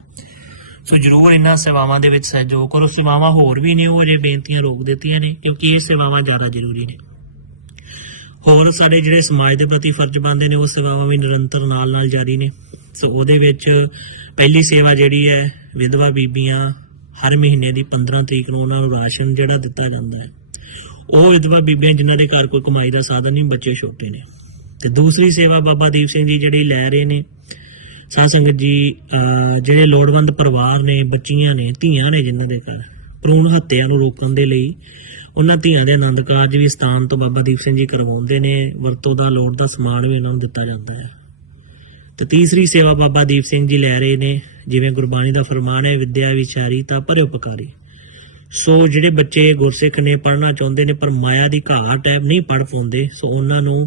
ਸੋ ਜਰੂਰ ਇਹਨਾਂ ਸੇਵਾਵਾਂ ਦੇ ਵਿੱਚ ਸਹਿਯੋਗ ਕਰੋ। ਸੇਵਾਵਾਂ ਹੋਰ ਵੀ ਨੇ, ਉਹ ਅਜੇ ਬੇਨਤੀਆਂ ਰੋਕ ਦਿੱਤੀਆਂ ਨੇ, ਕਿਉਂਕਿ ਇਹ ਸੇਵਾਵਾਂ ਜ਼ਿਆਦਾ ਜ਼ਰੂਰੀ ਨੇ। ਹੋਰ ਸਾਡੇ ਜਿਹੜੇ ਸਮਾਜ ਦੇ ਪ੍ਰਤੀ ਫਰਜ਼ ਬਣਦੇ ਨੇ, ਉਹ ਸੇਵਾਵਾਂ ਵੀ ਨਿਰੰਤਰ ਨਾਲ ਨਾਲ ਜਾਰੀ ਨੇ। ਸੋ ਉਹਦੇ ਵਿੱਚ ਪਹਿਲੀ ਸੇਵਾ ਜਿਹੜੀ ਹੈ ਵਿਧਵਾ ਬੀਬੀਆਂ ਹਰ ਮਹੀਨੇ ਦੀ 15 ਤਰੀਕ ਨੂੰ ਉਹਨਾਂ ਨੂੰ ਰਾਸ਼ਨ ਜਿਹੜਾ ਦਿੱਤਾ ਜਾਂਦਾ ਹੈ। ਉਹ ਵਿਧਵਾ ਬੀਬੀਆਂ ਜਿਨ੍ਹਾਂ ਦੇ ਘਰ ਕੋਈ ਕਮਾਈ ਦਾ ਸਾਧਨ ਨਹੀਂ, ਬੱਚੇ ਛੋਟੇ ਨੇ। ਤੇ ਦੂਸਰੀ ਸੇਵਾ ਬਾਬਾ ਦੀਪ ਸਿੰਘ ਜੀ ਜਿਹੜੀ ਲੈ ਰਹੇ ਨੇ, ਸਾਧ ਸੰਗਤ ਜੀ ਜਿਹੜੇ ਲੋੜਵੰਦ ਪਰਿਵਾਰ ਨੇ, ਬੱਚੀਆਂ ਨੇ, ਧੀਆਂ ਨੇ ਜਿਨ੍ਹਾਂ ਦੇ ਘਰ, ਭਰੂਣ ਹੱਤਿਆ ਨੂੰ ਰੋਕਣ ਦੇ ਲਈ ਉਹਨਾਂ ਧੀਆਂ ਦੇ ਆਨੰਦ ਕਾਰਜ ਵੀ ਸਥਾਨ ਤੋਂ ਬਾਬਾ ਦੀਪ ਸਿੰਘ ਜੀ ਕਰਵਾਉਂਦੇ ਨੇ, ਵਰਤੋਂ ਦਾ, ਲੋੜ ਦਾ ਸਮਾਨ ਵੀ ਉਹਨਾਂ ਨੂੰ ਦਿੱਤਾ ਜਾਂਦਾ ਹੈ। ਤੇ ਤੀਸਰੀ ਸੇਵਾ ਬਾਬਾ ਦੀਪ ਸਿੰਘ ਜੀ ਲੈ ਰਹੇ ਨੇ, ਜਿਵੇਂ ਗੁਰਬਾਣੀ ਦਾ ਫਰਮਾਨ ਹੈ, ਵਿਦਿਆ ਵਿਚਾਰੀ ਤਾਂ ਪਰਉਪਕਾਰੀ ਸੋ ਜਿਹੜੇ ਬੱਚੇ ਗੁਰਸਿੱਖ ਨੇ, ਪੜ੍ਹਨਾ ਚਾਹੁੰਦੇ ਨੇ, ਪਰ ਮਾਇਆ ਦੀ ਘਾਟ ਹੈ, ਨਹੀਂ ਪੜ੍ਹ ਪਾਉਂਦੇ, ਸੋ ਉਹਨਾਂ ਨੂੰ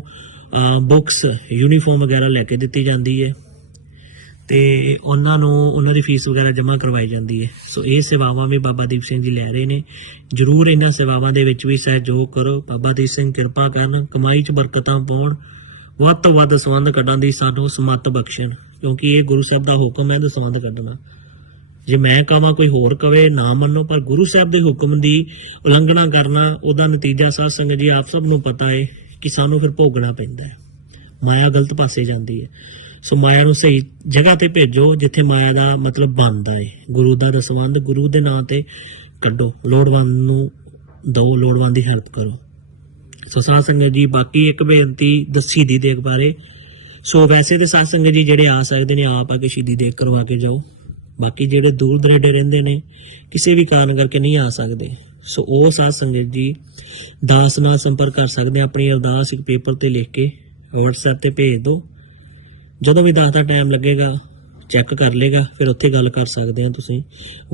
ਬੁੱਕਸ ਯੂਨੀਫਾਰਮ ਵਗੈਰਾ ਲੈ ਕੇ ਦਿੱਤੀ ਜਾਂਦੀ ਹੈ। ਤੇ ਉਹਨਾਂ ਨੂੰ, ਉਹਨਾਂ ਦੀ ਫੀਸ ਵਗੈਰਾ ਜਮ੍ਹਾਂ ਕਰਵਾਈ ਜਾਂਦੀ ਹੈ। ਸੋ ਇਹ ਸੇਵਾਵਾਂ ਵੀ ਬਾਬਾ ਦੀਪ ਸਿੰਘ ਜੀ ਲੈ ਰਹੇ ਨੇ। ਜਰੂਰ ਇਹਨਾਂ ਸੇਵਾਵਾਂ ਦੇ ਵਿੱਚ ਵੀ ਸਹਿਯੋਗ ਕਰੋ। ਬਾਬਾ ਦੀਪ ਸਿੰਘ ਕਿਰਪਾ ਕਰਨ, ਕਮਾਈ 'ਚ ਬਰਕਤਾਂ ਪਾਉਣ ਵੱਧ ਤੋਂ ਵੱਧ ਸੰਬੰਧ ਕੱਢਣ ਦੀ ਸਾਨੂੰ ਸਮੱਤ ਬਖਸ਼ਣ, ਕਿਉਂਕਿ ਇਹ ਗੁਰੂ ਸਾਹਿਬ ਦਾ ਹੁਕਮ ਹੈ ਤੇ ਕੱਢਣਾ। ਜੇ ਮੈਂ ਕਹਾਂ ਕੋਈ ਹੋਰ ਕਵੇ, ਨਾ ਮੰਨੋ, ਪਰ ਗੁਰੂ ਸਾਹਿਬ ਦੇ ਹੁਕਮ ਦੀ ਉਲੰਘਣਾ ਕਰਨਾ, ਉਹਦਾ ਨਤੀਜਾ ਸਾਧ ਸੰਗਤ ਜੀ ਆਪ ਸਭ ਨੂੰ ਪਤਾ ਹੈ ਕਿ ਸਾਨੂੰ ਫਿਰ ਭੋਗਣਾ ਪੈਂਦਾ ਹੈ। ਮਾਇਆ ਗਲਤ ਪਾਸੇ ਜਾਂਦੀ ਹੈ। ਸੋ ਮਾਇਆ ਨੂੰ ਸਹੀ ਜਗ੍ਹਾ ਤੇ ਭੇਜੋ, ਜਿੱਥੇ ਮਾਇਆ ਦਾ ਮਤਲਬ ਬਣਦਾ ਹੈ ਗੁਰੂ ਦਾ ਦਸਵੰਦ ਗੁਰੂ ਦੇ ਨਾਂ ਤੇ ਕੱਢੋ। ਲੋੜਵੰਦ ਨੂੰ ਦੋ ਲੋੜਵੰਦ ਦੀ ਹੈਲਪ ਕਰੋ। ਸੋ ਸਾਧ ਸੰਗਤ ਜੀ, ਬਾਕੀ ਇੱਕ ਬੇਨਤੀ ਦੱਸੀ ਦੀ ਦੇਖ ਬਾਰੇ। ਸੋ ਵੈਸੇ ਤੇ ਸਾਧ ਸੰਗਤ ਜੀ ਜਿਹੜੇ ਆ ਸਕਦੇ ਨੇ, ਆਪ ਆ ਕੇ ਸ਼ਹੀਦੀ ਦੇਖ ਕਰਵਾ ਕੇ ਜਾਓ। ਬਾਕੀ ਜਿਹੜੇ ਦੂਰ ਦਰੇਡੇ ਰਹਿੰਦੇ ਨੇ, ਕਿਸੇ ਵੀ ਕਾਰਨ ਕਰਕੇ ਨਹੀਂ ਆ ਸਕਦੇ। ਸੋ ਉਹ ਸਾਧ ਸੰਗਤ ਜੀ ਦਾਸ ਨਾਲ ਸੰਪਰਕ ਕਰ ਸਕਦੇ ਆਪਣੀ ਅਰਦਾਸ ਇੱਕ ਪੇਪਰ ਤੇ ਲਿਖ ਕੇ, WhatsApp ਤੇ ਭੇਜ ਦਿਓ। ਜਦੋਂ ਵੀ ਦਾਸ ਦਾ ਟਾਈਮ ਲੱਗੇਗਾ ਚੈੱਕ ਕਰ ਲੇਗਾ ਫਿਰ ਉੱਥੇ ਗੱਲ ਕਰ ਸਕਦੇ ਆ ਤੁਸੀਂ।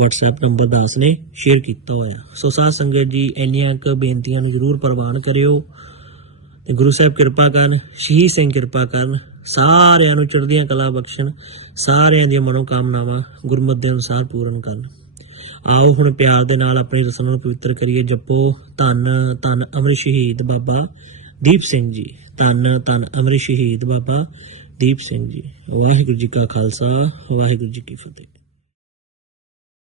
WhatsApp ਨੰਬਰ ਦਾਸ ਨੇ ਸ਼ੇਅਰ ਕੀਤਾ ਹੋਇਆ। ਸੋ ਸਾਧ ਸੰਗਤ ਜੀ, ਇੰਨੀਆਂ ਕੁ ਬੇਨਤੀਆਂ ਨੂੰ ਜ਼ਰੂਰ ਪ੍ਰਵਾਨ ਕਰਿਓ। ਤੇ ਗੁਰੂ ਸਾਹਿਬ ਕਿਰਪਾ ਕਰਨ, ਸ਼ਹੀਦ ਸਿੰਘ ਕਿਰਪਾ ਕਰਨ। ਸਾਰਿਆਂ ਨੂੰ ਚੜ੍ਹਦੀਆਂ ਕਲਾ ਬਖਸ਼ਣ, ਸਾਰਿਆਂ ਦੀਆਂ ਮਨੋਕਾਮਨਾਵਾਂ ਗੁਰਮਤਿ ਦੇ ਅਨੁਸਾਰ ਪੂਰਨ ਕਰਨ। ਆਓ ਹੁਣ ਪਿਆਰ ਦੇ ਨਾਲ ਆਪਣੀ ਰਸਮ ਨੂੰ ਪਵਿੱਤਰ ਕਰੀਏ। ਜਪੋ ਧੰਨ ਧੰਨ ਅਮਰ ਸ਼ਹੀਦ ਬਾਬਾ ਦੀਪ ਸਿੰਘ ਜੀ। ਧੰਨ ਧੰਨ ਅਮਰ ਸ਼ਹੀਦ ਬਾਬਾ ਦੀਪ ਸਿੰਘ ਜੀ ਵਾਹਿਗੁਰੂ ਜੀ ਕਾ ਖਾਲਸਾ ਵਾਹਿਗੁਰੂ ਜੀ ਕੀ ਫਤਿਹ।